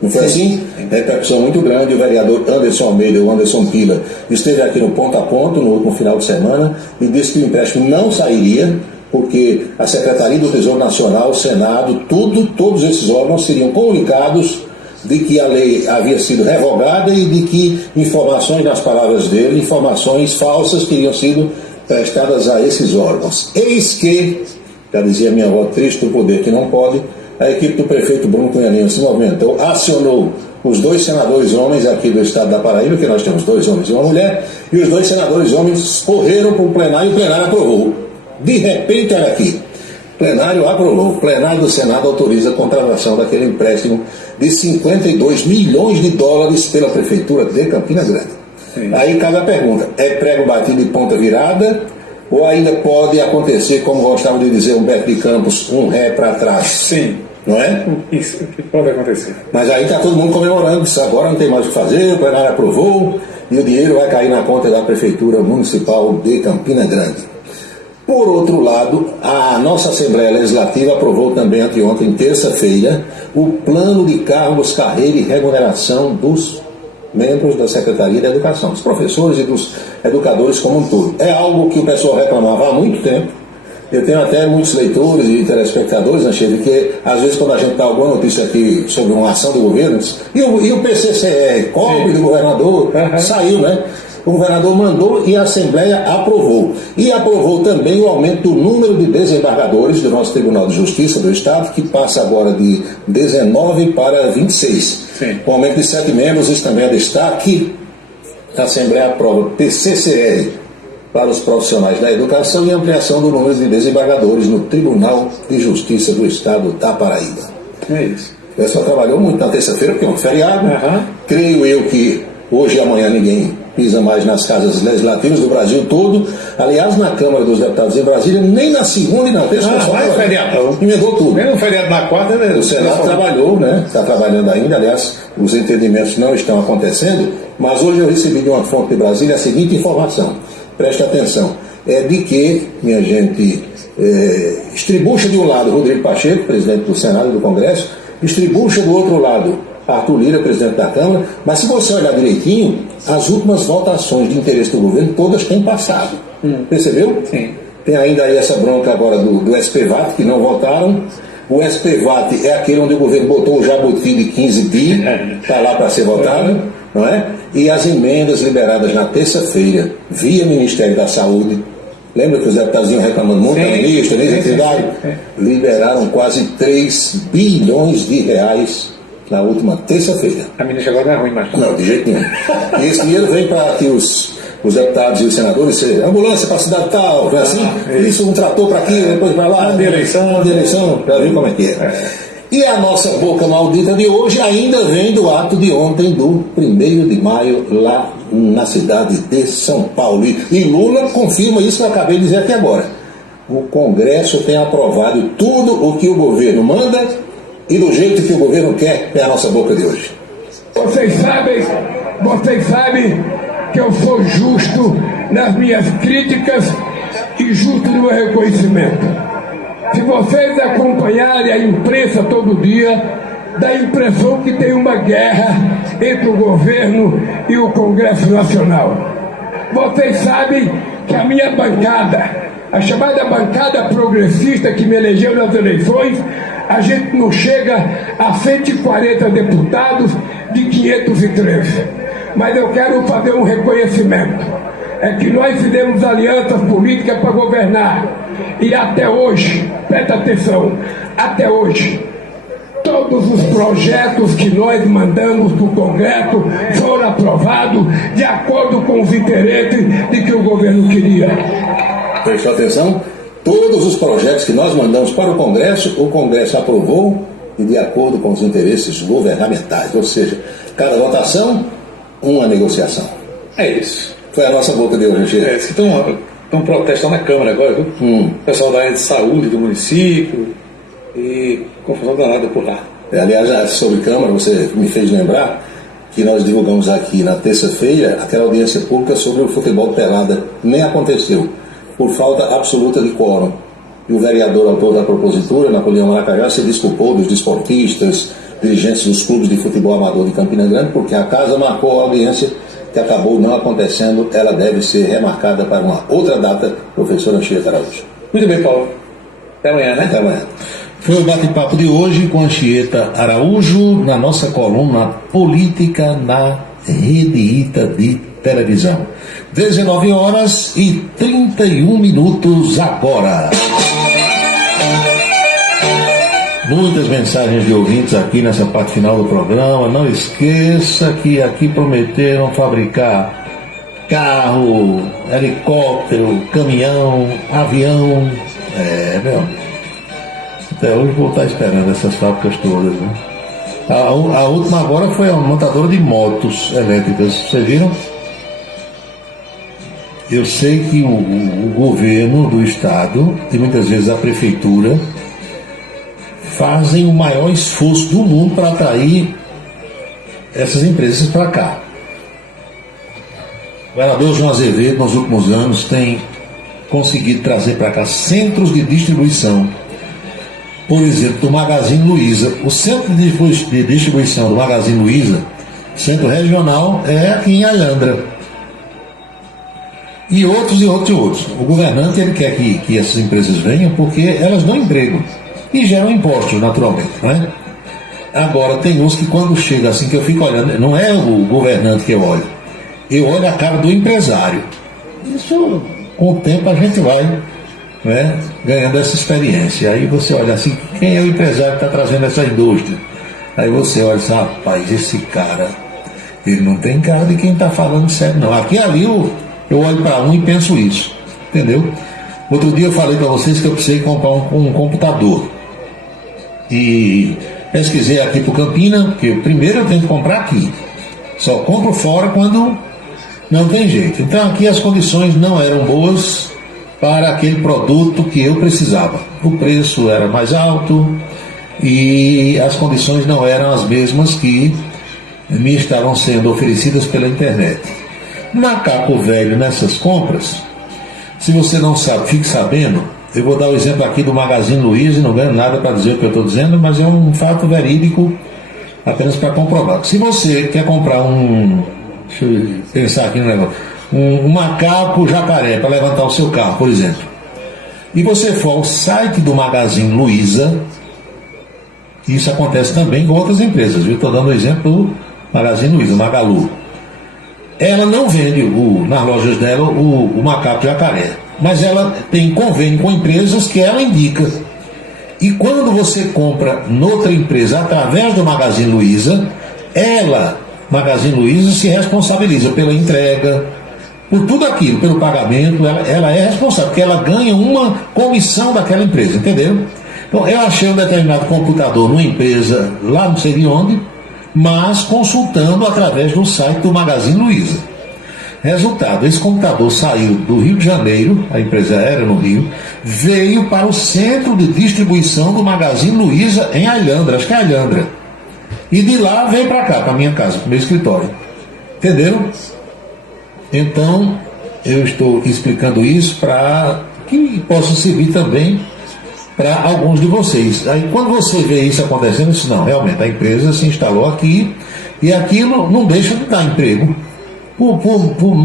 Não foi assim? Repercussão muito grande. O vereador Anderson Almeida, o Anderson Pila, esteve aqui no Ponto a Ponto, no último final de semana, e disse que o empréstimo não sairia, porque a Secretaria do Tesouro Nacional, o Senado, todos esses órgãos seriam comunicados de que a lei havia sido revogada e de que informações, nas palavras dele, informações falsas teriam sido prestadas a esses órgãos. Eis que, já dizia minha avó, triste do poder que não pode, a equipe do prefeito Bruno Cunha Lima se movimentou, acionou os 2 senadores homens aqui do estado da Paraíba, que nós temos 2 homens e uma mulher, e os 2 senadores homens correram para o plenário e o plenário aprovou. De repente, olha aqui, o plenário aprovou, o plenário do Senado autoriza a contratação daquele empréstimo de 52 milhões de dólares pela prefeitura de Campina Grande. Sim. Aí cabe a pergunta, é prego batido de ponta virada, ou ainda pode acontecer, como gostava de dizer Humberto de Campos, um ré para trás? Sim. Não é? Isso, que pode acontecer. Mas aí está todo mundo comemorando, isso agora não tem mais o que fazer, o plenário aprovou e o dinheiro vai cair na conta da Prefeitura Municipal de Campina Grande. Por outro lado, a nossa Assembleia Legislativa aprovou também anteontem, terça-feira, o plano de cargos, carreira e remuneração dos membros da Secretaria de Educação, dos professores e dos educadores como um todo. É algo que o pessoal reclamava há muito tempo. Eu tenho até muitos leitores e telespectadores, Anchieta, que às vezes quando a gente dá alguma notícia aqui sobre uma ação do governo, e o PCCE, cobre do governador, saiu, né? O governador mandou e a Assembleia aprovou. E aprovou também o aumento do número de desembargadores do nosso Tribunal de Justiça do Estado, que passa agora de 19 para 26. Sim. Com aumento de 7 membros, isso também é destaque. A Assembleia aprova PCCR para os profissionais da educação e ampliação do número de desembargadores no Tribunal de Justiça do Estado da Paraíba. É isso. O pessoal trabalhou muito na terça-feira, porque é um feriado. Creio eu que hoje e amanhã ninguém pisa mais nas casas legislativas do Brasil todo. Aliás, na Câmara dos Deputados em Brasília, nem na segunda e na terça. Vai feriado. Emendou tudo. Nem no feriado na quarta, né? O Senado trabalhou, né? Está trabalhando ainda. Aliás, os entendimentos não estão acontecendo. Mas hoje eu recebi de uma fonte de Brasília a seguinte informação. Preste atenção. É de que, minha gente, estribucha de um lado Rodrigo Pacheco, presidente do Senado e do Congresso, estribucha do outro lado Arthur Lira, presidente da Câmara, mas se você olhar direitinho, as últimas votações de interesse do governo, todas têm passado. Percebeu? Sim. Tem ainda aí essa bronca agora do SPVAT, que não votaram. O SPVAT é aquele onde o governo botou o jabuti de 15 bi, está lá para ser votado, não é? E as emendas liberadas na terça-feira, via Ministério da Saúde, lembra que os deputados iam reclamando muito, ministro, liberaram quase 3 bilhões de reais na última terça-feira. A ministra agora não é ruim mais. Não, de jeito nenhum. E esse dinheiro vem para que os deputados e os senadores, ambulância para a cidade tal, não é assim? Isso, um trator para aqui, depois para lá. De eleição, para ver como é que é. E a nossa boca maldita de hoje ainda vem do ato de ontem, do 1º de maio, lá na cidade de São Paulo. E Lula confirma isso que eu acabei de dizer aqui agora. O Congresso tem aprovado tudo o que o governo manda e do jeito que o governo quer, é a nossa boca de hoje. Vocês sabem que eu sou justo nas minhas críticas e justo no meu reconhecimento. Se vocês acompanharem a imprensa todo dia, dá a impressão que tem uma guerra entre o governo e o Congresso Nacional. Vocês sabem que a minha bancada, a chamada bancada progressista que me elegeu nas eleições, a gente não chega a 140 deputados de 513. Mas eu quero fazer um reconhecimento. É que nós fizemos alianças políticas para governar. E até hoje, presta atenção, até hoje, todos os projetos que nós mandamos para o Congresso foram aprovados de acordo com os interesses de que o governo queria. Prestou atenção? Todos os projetos que nós mandamos para o Congresso aprovou e de acordo com os interesses governamentais. Ou seja, cada votação, uma negociação. É isso. Foi a nossa boca de hoje, É isso que estão protestando na Câmara agora, viu? O pessoal da área de saúde do município e confusão danada por lá. Aliás, sobre Câmara, você me fez lembrar que nós divulgamos aqui na terça-feira aquela audiência pública sobre o futebol pelada. Nem aconteceu, por falta absoluta de quórum. E o vereador autor da propositura, Napoleão Maracajá, se desculpou dos desportistas, dirigentes dos clubes de futebol amador de Campina Grande, porque a casa marcou a audiência que acabou não acontecendo. Ela deve ser remarcada para uma outra data, professor Anchieta Araújo. Muito bem, Paulo. Até amanhã, né? Até amanhã. Foi o bate-papo de hoje com Anchieta Araújo na nossa coluna Política na Rede Ita de televisão. 19h31 agora. Muitas mensagens de ouvintes aqui nessa parte final do programa. Não esqueça que aqui prometeram fabricar carro, helicóptero, caminhão, avião. Até hoje vou estar esperando essas fábricas todas, né? A última agora foi a montadora de motos elétricas. Vocês viram? Eu sei que o governo do estado e muitas vezes a prefeitura fazem o maior esforço do mundo para atrair essas empresas para cá. O governador João Azevedo, nos últimos anos, tem conseguido trazer para cá centros de distribuição. Por exemplo, do Magazine Luiza. O centro de distribuição do Magazine Luiza, centro regional, é aqui em Alhandra. E outros. O governante ele quer que essas empresas venham porque elas dão emprego e geram impostos, naturalmente, né? Agora, tem uns que quando chega assim, que eu fico olhando, não é o governante que eu olho a cara do empresário. Isso, com o tempo, a gente vai, né, ganhando essa experiência. Aí você olha assim, quem é o empresário que está trazendo essa indústria? Aí você olha assim, rapaz, esse cara, ele não tem cara de quem está falando sério, não. Aqui e ali eu olho para um e penso isso, entendeu? Outro dia eu falei para vocês que eu precisei comprar um computador. E pesquisei aqui para Campina, porque primeiro eu tenho que comprar aqui. Só compro fora quando não tem jeito. Então aqui as condições não eram boas para aquele produto que eu precisava. O preço era mais alto e as condições não eram as mesmas que me estavam sendo oferecidas pela internet. Macaco velho nessas compras, se você não sabe, fique sabendo. Eu vou dar o exemplo aqui do Magazine Luiza, não ganho nada para dizer o que eu estou dizendo, mas é um fato verídico apenas para comprovar. Se você quer comprar deixa eu pensar aqui no negócio, um macaco jacaré para levantar o seu carro, por exemplo, e você for ao site do Magazine Luiza, isso acontece também com outras empresas, eu estou dando o exemplo do Magazine Luiza, Magalu. Ela não vende nas lojas dela o macaco jacaré, mas ela tem convênio com empresas que ela indica. E quando você compra noutra empresa através do Magazine Luiza, Magazine Luiza, se responsabiliza pela entrega, por tudo aquilo, pelo pagamento, ela é responsável, porque ela ganha uma comissão daquela empresa, entendeu? Então eu achei um determinado computador numa empresa lá não sei de onde, mas consultando através do site do Magazine Luiza. Resultado, esse computador saiu do Rio de Janeiro, a empresa era no Rio, veio para o centro de distribuição do Magazine Luiza em Alhandra, acho que é Alhandra. E de lá veio para cá, para minha casa, para o meu escritório. Entenderam? Então, eu estou explicando isso para que possa servir também para alguns de vocês. Aí quando você vê isso acontecendo, isso não, realmente a empresa se instalou aqui e aquilo não deixa de dar emprego. Por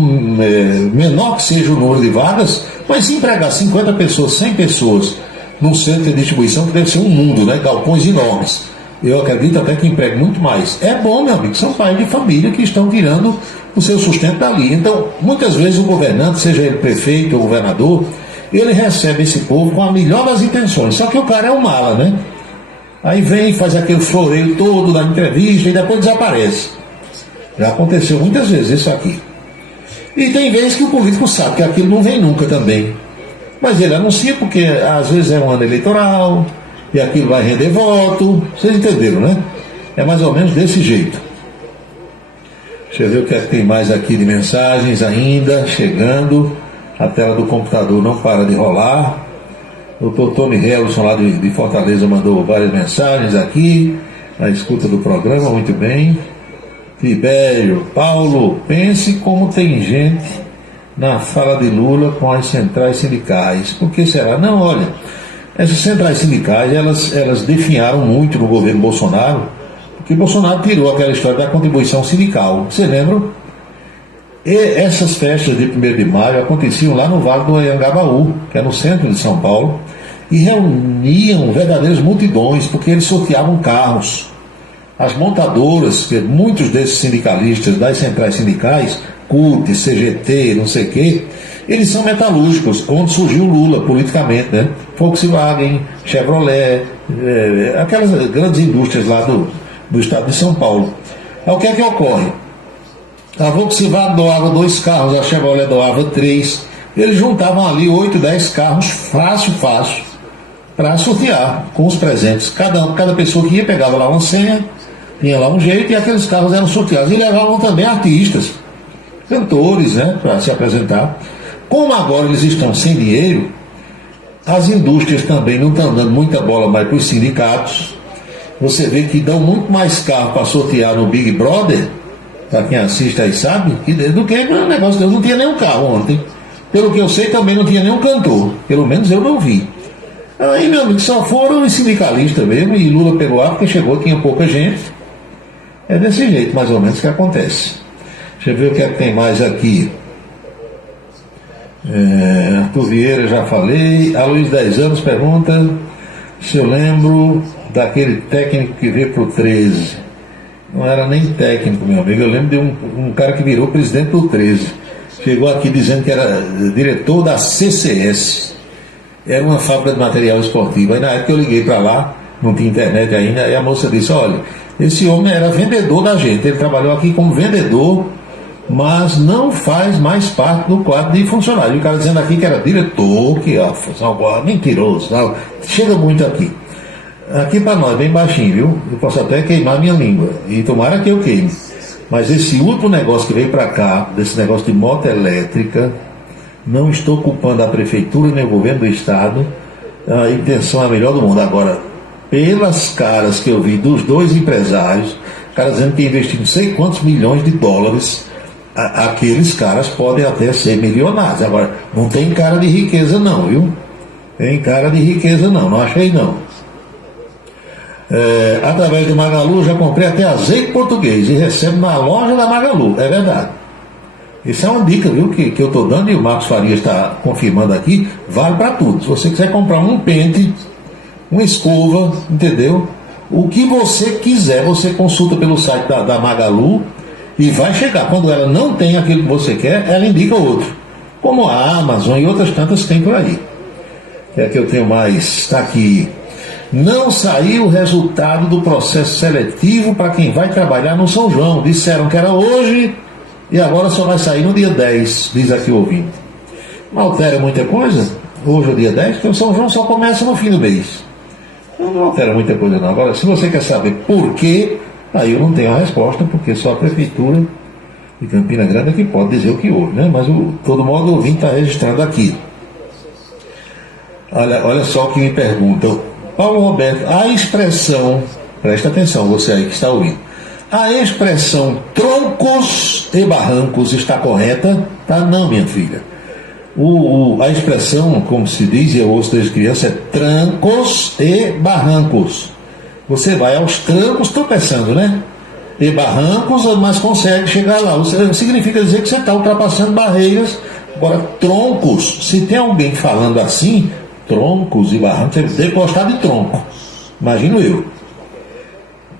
menor que seja o número de vagas, mas se empregar 50 pessoas, 100 pessoas num centro de distribuição, que deve ser um mundo, né? Galpões enormes. Eu acredito até que empregue muito mais. É bom, meu amigo, são pais de família que estão tirando o seu sustento dali. Então, muitas vezes o governante, seja ele prefeito ou governador, ele recebe esse povo com a melhor das intenções, só que o cara é um mala, né? Aí vem, faz aquele floreio todo da entrevista e depois desaparece. Já aconteceu muitas vezes isso aqui. E tem vezes que o político sabe que aquilo não vem nunca também. Mas ele anuncia porque às vezes é um ano eleitoral e aquilo vai render voto. Vocês entenderam, né? É mais ou menos desse jeito. Deixa eu ver o que é que tem mais aqui de mensagens ainda chegando. A tela do computador não para de rolar. O Dr. Tony Helson lá de Fortaleza mandou várias mensagens aqui. A escuta do programa, muito bem. Tibério, Paulo, pense como tem gente na fala de Lula com as centrais sindicais. Por que será? Não, olha, essas centrais sindicais, elas definharam muito no governo Bolsonaro Porque Bolsonaro tirou aquela história da contribuição sindical. Você lembra? E essas festas de 1º de maio aconteciam lá no Vale do Anhangabaú, que é no centro de São Paulo, e reuniam verdadeiras multidões, porque eles sorteavam carros. As montadoras, que muitos desses sindicalistas das centrais sindicais, CUT, CGT, não sei o quê, eles são metalúrgicos, onde surgiu Lula politicamente, né? Volkswagen, Chevrolet, aquelas grandes indústrias lá do estado de São Paulo. Aí o que é que ocorre? A Volkswagen doava 2 carros, a Chevrolet doava 3, eles juntavam ali 8, 10 carros, fácil, para sortear com os presentes. Cada pessoa que ia pegava lá uma senha, tinha lá um jeito, e aqueles carros eram sorteados. E levavam também artistas, cantores, né, para se apresentar. Como agora eles estão sem dinheiro, as indústrias também não estão dando muita bola mais para os sindicatos. Você vê que dão muito mais carro para sortear no Big Brother, para quem assiste aí sabe, do que o negócio deles. Não tinha nenhum carro ontem. Pelo que eu sei, também não tinha nenhum cantor. Pelo menos eu não vi. Aí, meu amigo, só foram os sindicalistas mesmo, e Lula pegou lá porque chegou, tinha pouca gente. É desse jeito, mais ou menos, que acontece. Deixa eu ver o que é que tem mais aqui. Arthur Vieira, já falei. A Luiz 10 anos pergunta se eu lembro daquele técnico que veio pro 13. Não era nem técnico, meu amigo. Eu lembro de um cara que virou presidente do 13. Chegou aqui dizendo que era diretor da CCS. Era uma fábrica de material esportivo. Aí na época eu liguei para lá, não tinha internet ainda, aí a moça disse, olha, esse homem era vendedor da gente. Ele trabalhou aqui como vendedor, mas não faz mais parte do quadro de funcionário. E o cara dizendo aqui que era diretor, que mentiroso, não. Chega muito aqui. Aqui para nós, bem baixinho, viu? Eu posso até queimar minha língua, e tomara que eu queime. Mas esse último negócio que veio para cá, desse negócio de moto elétrica, não estou culpando a prefeitura nem o governo do estado, a intenção é a melhor do mundo. Agora, pelas caras que eu vi dos 2 empresários, caras dizendo que investiram não sei quantos milhões de dólares, aqueles caras podem até ser milionários. Agora, não tem cara de riqueza não, viu? Tem cara de riqueza não achei não. Através do Magalu já comprei até azeite português e recebo na loja da Magalu, é verdade. Isso é uma dica, viu, que eu estou dando, e o Marcos Farias está confirmando aqui, vale para tudo. Se você quiser comprar um pente, uma escova, entendeu? O que você quiser, você consulta pelo site da Magalu e vai chegar. Quando ela não tem aquilo que você quer, ela indica outro. Como a Amazon e outras tantas tem por aí. É que eu tenho mais, está aqui. Não saiu o resultado do processo seletivo para quem vai trabalhar no São João. Disseram que era hoje e agora só vai sair no dia 10, diz aqui o ouvinte. Não altera muita coisa? Hoje é o dia 10, porque o São João só começa no fim do mês. Não altera muita coisa não. Agora, se você quer saber por quê, aí eu não tenho a resposta, porque só a prefeitura de Campina Grande é que pode dizer o que houve, né? Mas, de todo modo, o ouvinte está registrando aqui. Olha só o que me perguntam. Paulo Roberto, a expressão, presta atenção você aí que está ouvindo, a expressão troncos e barrancos está correta? Tá? Não, minha filha. A expressão, como se diz, e eu ouço desde criança, é trancos e barrancos. Você vai aos trancos tropeçando, né? E barrancos, mas consegue chegar lá. Significa dizer que você está ultrapassando barreiras. Agora, troncos, se tem alguém falando assim, troncos e barrancos, você deve gostar de tronco. Imagino eu.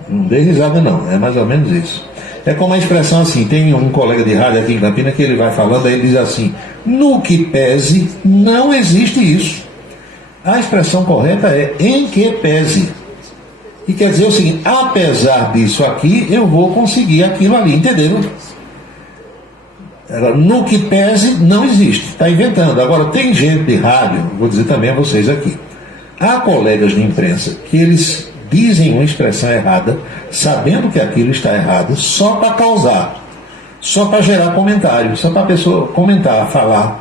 Não dei risada não, é mais ou menos isso. É como a expressão assim, tem um colega de rádio aqui em Campina que ele vai falando, aí ele diz assim, no que pese, não existe isso. A expressão correta é em que pese. E quer dizer o seguinte, apesar disso aqui, eu vou conseguir aquilo ali, entenderam? No que pese, não existe, está inventando. Agora, tem gente de rádio, vou dizer também a vocês aqui, há colegas de imprensa que eles dizem uma expressão errada, sabendo que aquilo está errado, só para causar, só para gerar comentário, só para a pessoa comentar, falar,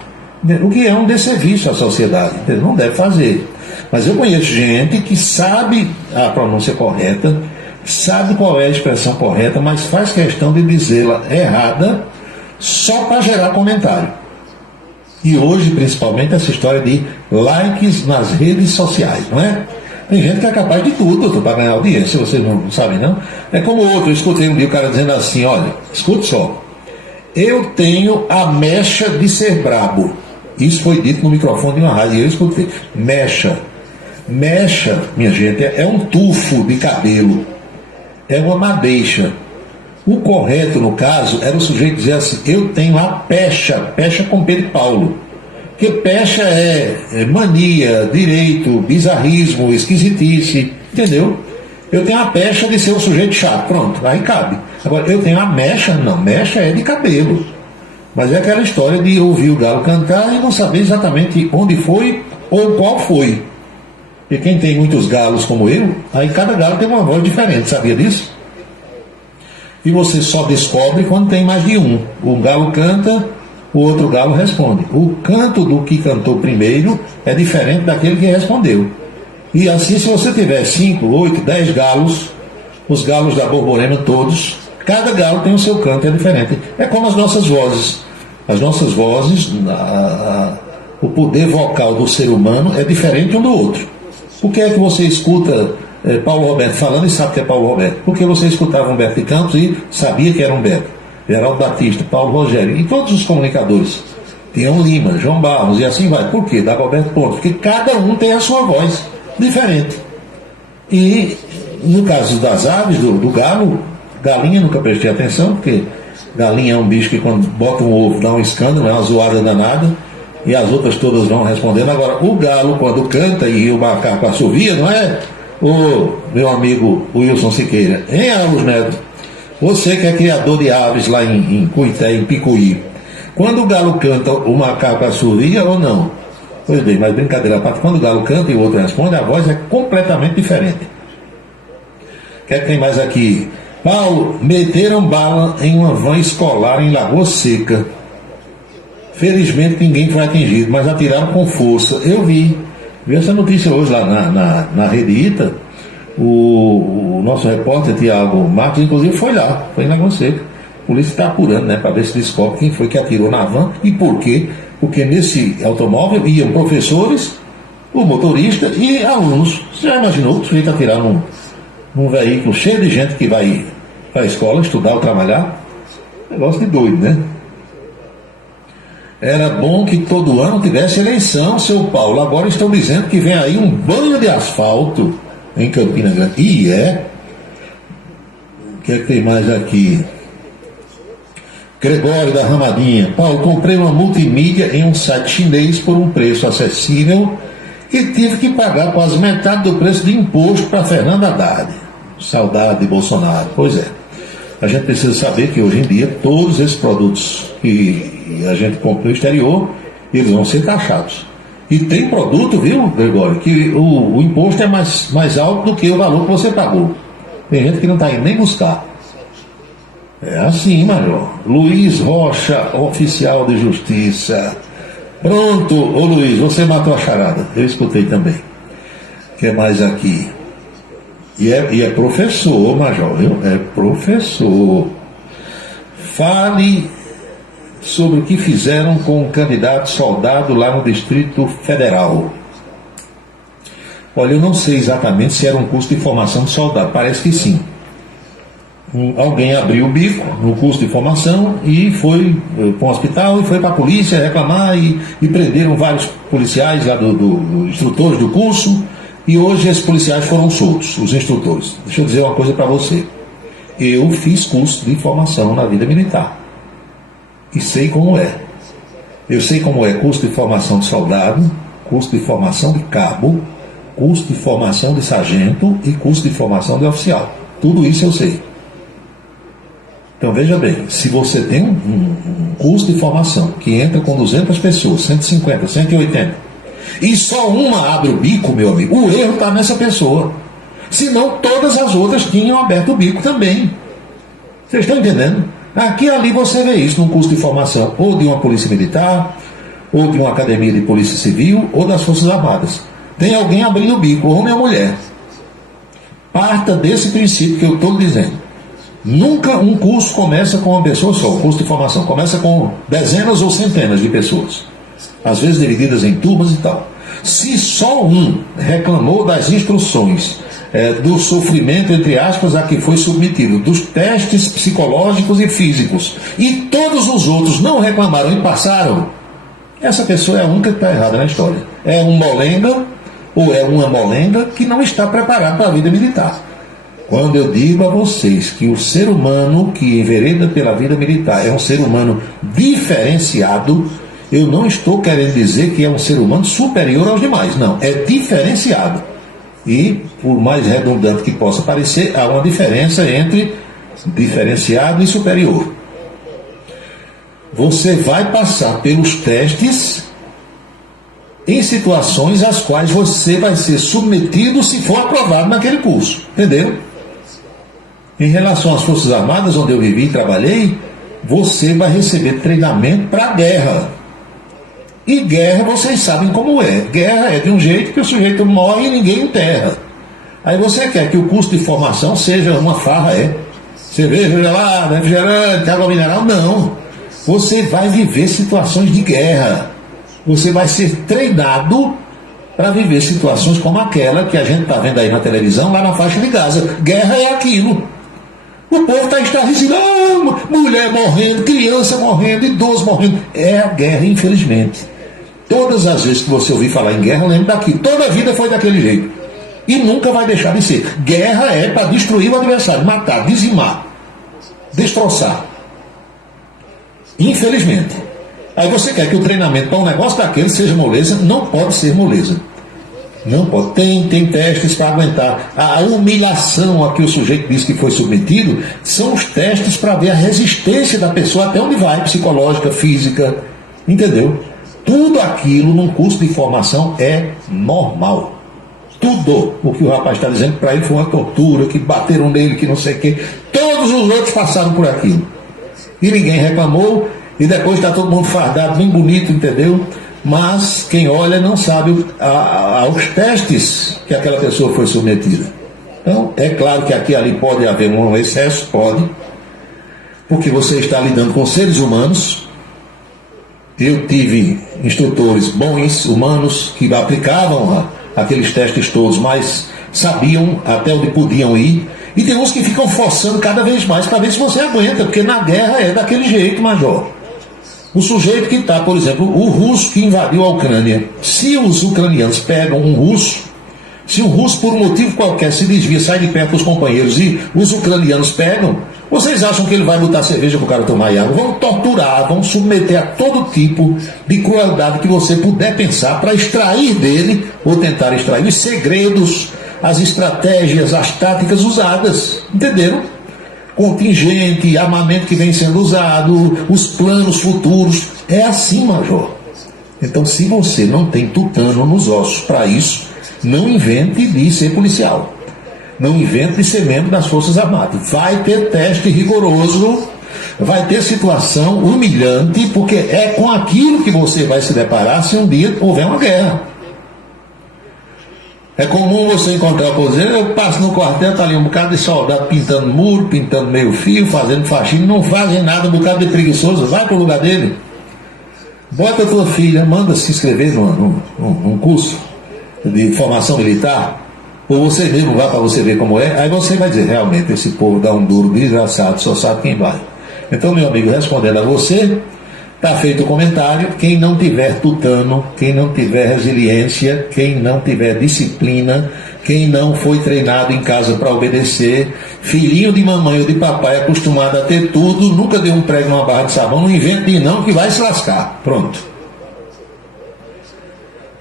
o que é um desserviço à sociedade, entendeu? Não deve fazer. Mas eu conheço gente que sabe a pronúncia correta, sabe qual é a expressão correta, mas faz questão de dizê-la errada, só para gerar comentário. E hoje, principalmente, essa história de likes nas redes sociais, não é? Tem gente que é capaz de tudo, doutor, para ganhar audiência, vocês não sabem, não? É como outro, eu escutei um dia o cara dizendo assim, olha, escute só, eu tenho a mecha de ser brabo. Isso foi dito no microfone de uma rádio, e eu escutei, mecha. Mecha, minha gente, é um tufo de cabelo, é uma madeixa. O correto, no caso, era o sujeito dizer assim, eu tenho a pecha, pecha com Pedro e Paulo. Porque pecha é mania, direito, bizarrismo, esquisitice, entendeu? Eu tenho a pecha de ser um sujeito chato, pronto, aí cabe. Agora, eu tenho a mecha, não, mecha é de cabelo. Mas é aquela história de ouvir o galo cantar e não saber exatamente onde foi ou qual foi. E quem tem muitos galos como eu, aí cada galo tem uma voz diferente, sabia disso? E você só descobre quando tem mais de um. Um galo canta, o outro galo responde. O canto do que cantou primeiro é diferente daquele que respondeu. E assim, se você tiver 5, 8, 10 galos, os galos da Borborema todos, cada galo tem o seu canto, é diferente. É como as nossas vozes. As nossas vozes, o poder vocal do ser humano é diferente um do outro. Por que é que você escuta Paulo Roberto falando e sabe que é Paulo Roberto? Porque você escutava Humberto de Campos e sabia que era Humberto. Geraldo Batista, Paulo Rogério e todos os comunicadores. Tião Lima, João Barros e assim vai. Por quê? Dagoberto Pontes. Porque cada um tem a sua voz diferente. E no caso das aves, do galo, galinha nunca prestei atenção, porque galinha é um bicho que quando bota um ovo dá um escândalo, é uma zoada danada, e as outras todas vão respondendo. Agora, o galo quando canta e o macaco assovia, não é? O meu amigo Wilson Siqueira, em Alves Neto, você que é criador de aves lá em Cuité, em Picuí, quando o galo canta, o macaco assovia ou não? Pois bem, mas brincadeira à parte, quando o galo canta e o outro responde, a voz é completamente diferente. O que é que tem mais aqui? Paulo, meteram bala em uma van escolar em Lagoa Seca. Felizmente ninguém foi atingido, mas atiraram com força. Eu vi essa notícia hoje lá na Rede Ita. O nosso repórter Tiago Marques, inclusive, foi lá, foi em Lagoa Seca. A polícia está apurando, né, para ver se descobre quem foi que atirou na van e por quê. Porque nesse automóvel iam professores, o motorista e alunos. Você já imaginou o sujeito atirar num veículo cheio de gente que vai para a escola estudar ou trabalhar? Negócio de doido, né? Era bom que todo ano tivesse eleição, seu Paulo. Agora estão dizendo que vem aí um banho de asfalto em Campina Grande. E é. O que é que tem mais aqui? Gregório da Ramadinha. Paulo, comprei uma multimídia em um site chinês por um preço acessível e tive que pagar quase metade do preço de imposto para Fernando Haddad. Saudade de Bolsonaro. Pois é. A gente precisa saber que hoje em dia todos esses produtos que a gente compra no exterior, eles vão ser taxados. E tem produto, viu, Gregório, que o imposto é mais alto do que o valor que você pagou. Tem gente que não está indo nem buscar. É assim, Major. Luiz Rocha, oficial de justiça. Pronto, ô Luiz, você matou a charada. Eu escutei também. O que mais aqui? E é professor, Major, viu? É professor. Fale sobre o que fizeram com o candidato soldado lá no Distrito Federal. Olha, eu não sei exatamente se era um curso de formação de soldado, parece que sim. Alguém abriu o bico no curso de formação e foi para um hospital e foi para a polícia reclamar e prenderam vários policiais lá do instrutores do curso, e hoje esses policiais foram soltos, os instrutores. Deixa eu dizer uma coisa para você. Eu fiz curso de formação na vida militar e sei como é. Eu sei como é curso de formação de soldado, curso de formação de cabo, curso de formação de sargento e curso de formação de oficial. Tudo isso eu sei. Então veja bem, se você tem um curso de formação que entra com 200 pessoas, 150, 180, e só uma abre o bico, meu amigo, o erro está nessa pessoa. Senão todas as outras tinham aberto o bico também. Vocês estão entendendo? Aqui e ali você vê isso num curso de formação, ou de uma polícia militar, ou de uma academia de polícia civil, ou das Forças Armadas. Tem alguém abrindo o bico, homem ou mulher. Parta desse princípio que eu estou dizendo. Nunca um curso começa com uma pessoa só, o curso de formação. Começa com dezenas ou centenas de pessoas. Às vezes divididas em turmas e tal. Se só um reclamou das instruções, do sofrimento, entre aspas, a que foi submetido, dos testes psicológicos e físicos, e todos os outros não reclamaram e passaram, essa pessoa é a única que está errada na história. É um molenga, ou é uma molenga que não está preparado para a vida militar. Quando eu digo a vocês que o ser humano que envereda pela vida militar é um ser humano diferenciado, eu não estou querendo dizer que é um ser humano superior aos demais, não, é diferenciado. E, por mais redundante que possa parecer, há uma diferença entre diferenciado e superior. Você vai passar pelos testes em situações às quais você vai ser submetido se for aprovado naquele curso, entendeu? Em relação às Forças Armadas, onde eu vivi e trabalhei, você vai receber treinamento para a guerra. E guerra, vocês sabem como é. Guerra é de um jeito que o sujeito morre e ninguém enterra. Aí você quer que o curso de formação seja uma farra, cerveja gelada, refrigerante, água mineral? Não. Você vai viver situações de guerra. Você vai ser treinado para viver situações como aquela que a gente está vendo aí na televisão, lá na faixa de Gaza. Guerra é aquilo. O povo está estarrecido, mulher morrendo, criança morrendo, idoso morrendo. É a guerra, infelizmente. Todas as vezes que você ouvir falar em guerra, lembra daqui. Toda a vida foi daquele jeito. E nunca vai deixar de ser. Guerra é para destruir o adversário, matar, dizimar, destroçar. Infelizmente. Aí você quer que o treinamento para um negócio daquele seja moleza? Não pode ser moleza. Não pode. Tem testes para aguentar. A humilhação a que o sujeito diz que foi submetido são os testes para ver a resistência da pessoa até onde vai, psicológica, física. Entendeu? Tudo aquilo num curso de formação é normal. Tudo o que o rapaz está dizendo para ele foi uma tortura, que bateram nele, que não sei o quê. Todos os outros passaram por aquilo. E ninguém reclamou, e depois está todo mundo fardado, bem bonito, entendeu? Mas quem olha não sabe aos testes que aquela pessoa foi submetida. Então, é claro que aqui e ali pode haver um excesso, pode, porque você está lidando com seres humanos. Eu tive instrutores bons, humanos, que aplicavam aqueles testes todos, mas sabiam até onde podiam ir. E tem uns que ficam forçando cada vez mais para ver se você aguenta, porque na guerra é daquele jeito, major. O sujeito que está, por exemplo, o russo que invadiu a Ucrânia, se os ucranianos pegam um russo, se o russo por um motivo qualquer se desvia, sai de perto dos companheiros e os ucranianos pegam, vocês acham que ele vai botar cerveja para o cara tomar água? Vão torturar, vão submeter a todo tipo de crueldade que você puder pensar para extrair dele, ou tentar extrair os segredos, as estratégias, as táticas usadas, entenderam? Contingente, armamento que vem sendo usado, os planos futuros, é assim, major. Então, se você não tem tutano nos ossos para isso, não invente de ser policial, não invente de ser membro das Forças Armadas. Vai ter teste rigoroso, vai ter situação humilhante, porque é com aquilo que você vai se deparar se um dia houver uma guerra. É comum você encontrar, por exemplo, eu passo no quartel, está ali um bocado de soldado pintando muro, pintando meio fio, fazendo faxina, não fazem nada, um bocado de preguiçoso, vai para o lugar dele. Bota a tua filha, manda se inscrever num curso de formação militar, ou você mesmo vai para você ver como é, aí você vai dizer, realmente, esse povo dá um duro desgraçado, só sabe quem vai. Então, meu amigo, respondendo a você, está feito o comentário. Quem não tiver tutano, quem não tiver resiliência, quem não tiver disciplina, quem não foi treinado em casa para obedecer, filhinho de mamãe ou de papai acostumado a ter tudo, nunca deu um prego numa barra de sabão, não invente de não que vai se lascar. Pronto.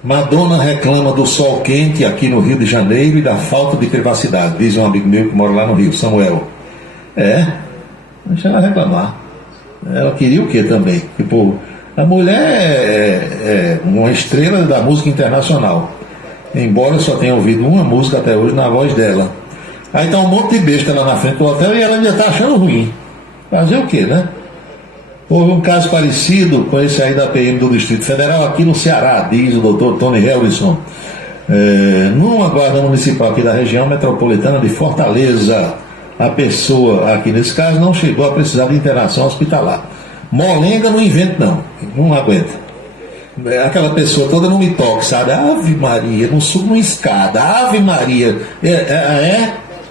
Madonna reclama do sol quente aqui no Rio de Janeiro e da falta de privacidade, diz um amigo meu que mora lá no Rio, Samuel. Deixa ela reclamar. Ela queria o quê também? Tipo, a mulher é uma estrela da música internacional, embora eu só tenha ouvido uma música até hoje na voz dela. Aí tá um monte de besta lá na frente do hotel e ela ainda está achando ruim. Fazer o quê, né? Houve um caso parecido com esse aí da PM do Distrito Federal aqui no Ceará, diz o doutor Tony Helrisson, numa guarda municipal aqui da região metropolitana de Fortaleza. A pessoa aqui nesse caso não chegou a precisar de internação hospitalar. Molenga não inventa não aguenta. aquela pessoa toda não me toque, sabe? Ave Maria, não subo uma escada, Ave Maria.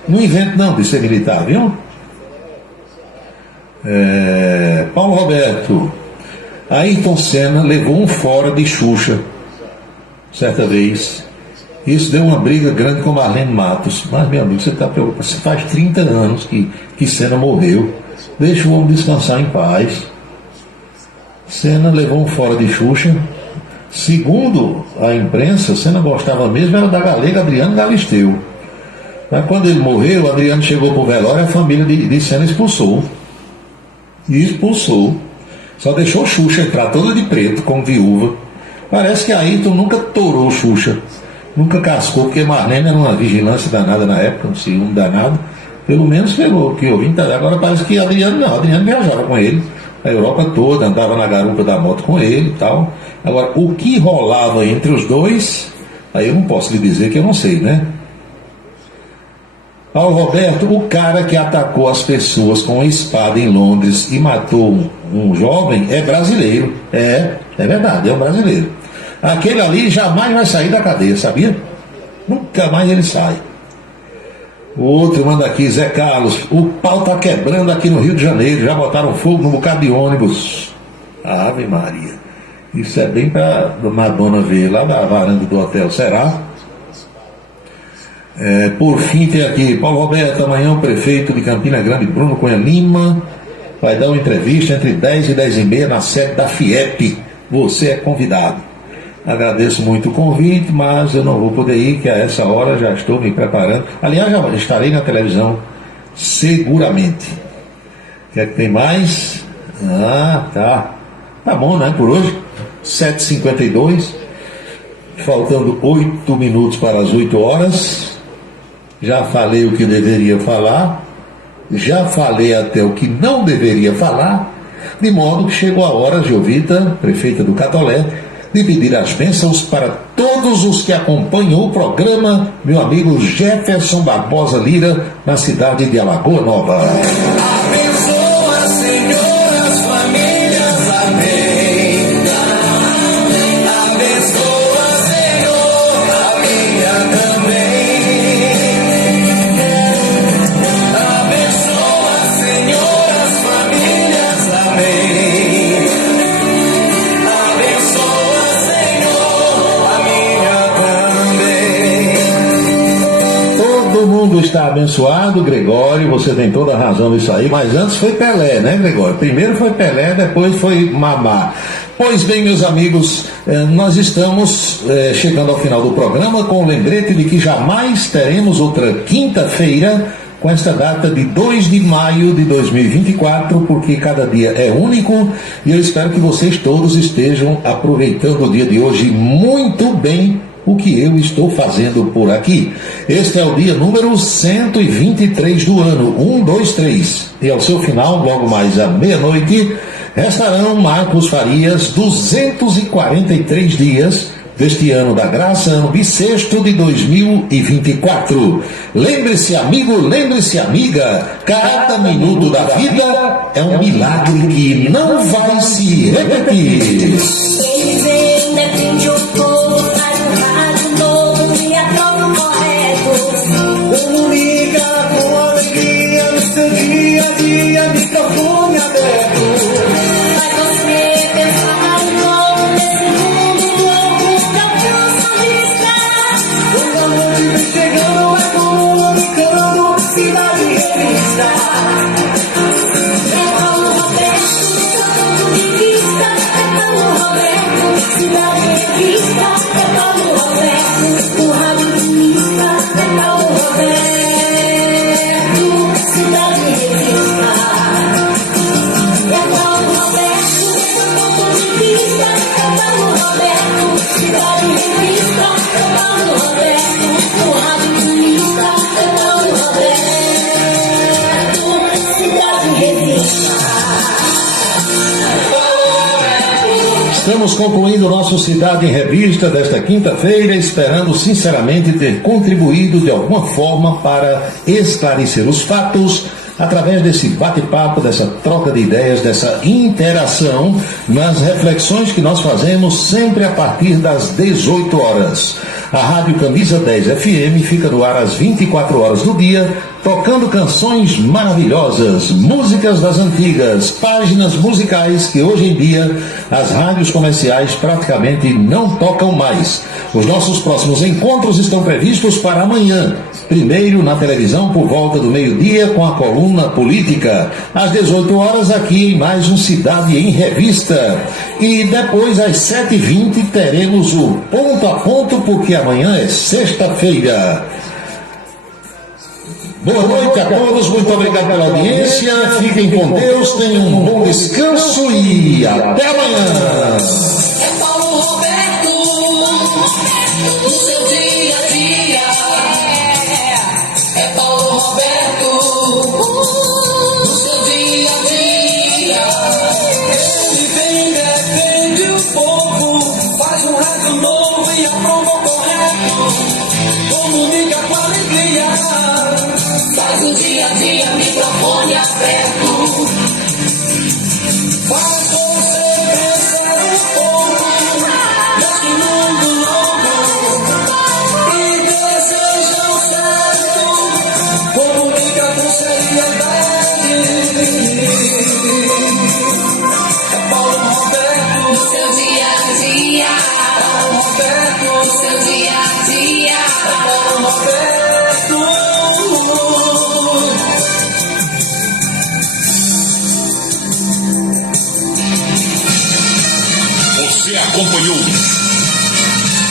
Não invento não de ser militar, viu? Paulo Roberto, Ayrton Senna levou um fora de Xuxa certa vez. Isso deu uma briga grande com Marlene Matos. Mas, meu amigo, você está preocupado? Você faz 30 anos que Senna morreu. Deixa o homem descansar em paz. Senna levou um fora de Xuxa. Segundo a imprensa, Senna gostava mesmo era da galega Adriano Galisteu. Mas quando ele morreu, Adriano chegou para o velório e a família de Senna expulsou. Só deixou Xuxa entrar toda de preto, como viúva. Parece que Ayrton nunca torou Xuxa. Nunca cascou, porque Marlene era uma vigilância danada na época, um ciúme danado. Pelo menos pelo que eu vi. Agora parece que Adriano viajava com ele a Europa toda, andava na garupa da moto com ele e tal. Agora, o que rolava entre os dois, aí eu não posso lhe dizer que eu não sei, né? Paulo Roberto, o cara que atacou as pessoas com uma espada em Londres e matou um jovem é brasileiro. É verdade, é um brasileiro. Aquele ali jamais vai sair da cadeia, sabia? Nunca mais ele sai. O outro manda aqui, Zé Carlos, o pau tá quebrando aqui no Rio de Janeiro, já botaram fogo no bocado de ônibus. Ave Maria. Isso é bem pra Madonna ver lá na varanda do hotel, será? Por fim tem aqui, Paulo Roberto, amanhã o prefeito de Campina Grande, Bruno Cunha Lima, vai dar uma entrevista entre 10 e 10h30 na sede da FIEP. Você é convidado. Agradeço muito o convite, mas eu não vou poder ir, que a essa hora já estou me preparando. Aliás, já estarei na televisão, seguramente. O que é que tem mais? Tá bom, né, por hoje? 7h52, faltando 8 minutos para as 8 horas. Já falei o que deveria falar, já falei até o que não deveria falar, de modo que chegou a hora, Jovita, prefeita do Catolé, de pedir as bênçãos para todos os que acompanham o programa, meu amigo Jefferson Barbosa Lira, na cidade de Alagoa Nova. Abençoa, Senhor, as famílias, amém. Abençoa, Senhor, a minha também. Abençoa, Senhor, as famílias, amém. Todo mundo está abençoado, Gregório, você tem toda a razão disso aí, mas antes foi Pelé, né, Gregório? Primeiro foi Pelé, depois foi Mamá. Pois bem, meus amigos, nós estamos chegando ao final do programa com o lembrete de que jamais teremos outra quinta-feira com esta data de 2 de maio de 2024, porque cada dia é único e eu espero que vocês todos estejam aproveitando o dia de hoje muito bem o que eu estou fazendo por aqui. Este é o dia número 123 do ano, 1, 2, 3. E ao seu final, logo mais à meia-noite, restarão Marcos Farias 243 dias deste ano da graça, ano bissexto de 2024. Lembre-se, amigo, lembre-se, amiga, cada minuto da vida é um milagre que não vai se repetir. Ele vem, defende o povo, faz um rádio novo e a todo correto. Comunica com alegria no seu dia a dia, microfone aberto. Faz você pensar um novo nesse mundo louco da transformista. Quando a noite vem chegando, é comunicando, cidade revista. É Paulo Roberto, seu ponto de vista. É Paulo Roberto, cidade revista. É Paulo Roberto, o rádio mista. É Paulo Roberto, cidade revista. É Paulo Roberto, seu ponto de vista. É Paulo Roberto, cidade revista. É Paulo Roberto, o rádio mista. É Paulo Roberto, cidade revista. Estamos concluindo o nosso Cidade em Revista desta quinta-feira, esperando sinceramente ter contribuído de alguma forma para esclarecer os fatos, através desse bate-papo, dessa troca de ideias, dessa interação, nas reflexões que nós fazemos sempre a partir das 18 horas. A Rádio Camisa 10 FM fica no ar às 24 horas do dia, tocando canções maravilhosas, músicas das antigas, páginas musicais que hoje em dia as rádios comerciais praticamente não tocam mais. Os nossos próximos encontros estão previstos para amanhã. Primeiro na televisão por volta do meio-dia com a coluna política. Às 18 horas aqui em mais um Cidade em Revista. E depois às 7h20 teremos o Ponto a Ponto, porque amanhã é sexta-feira. Boa noite a todos, muito obrigado pela audiência. Fiquem com Deus, tenham um bom descanso e até amanhã. É Paulo Roberto, no seu dia a dia. É Paulo Roberto, no seu dia a dia. Ele vem, defende o povo, faz um rádio novo e aprova o correto. Comunica com alegria, faz o dia a dia, microfone aberto. Faz você vencer um pouco neste mundo louco e deseja o certo. Comunica com seriedade. É Paulo Roberto no seu dia a dia. Paulo Roberto no seu dia a dia. Paulo Roberto. Você acompanhou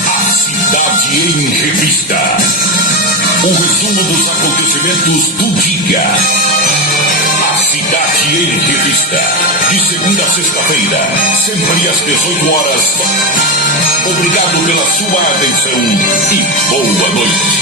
A Cidade em Revista. Um resumo dos acontecimentos do dia. A Cidade em Revista. De segunda a sexta-feira, sempre às 18 horas. Obrigado pela sua atenção e boa noite.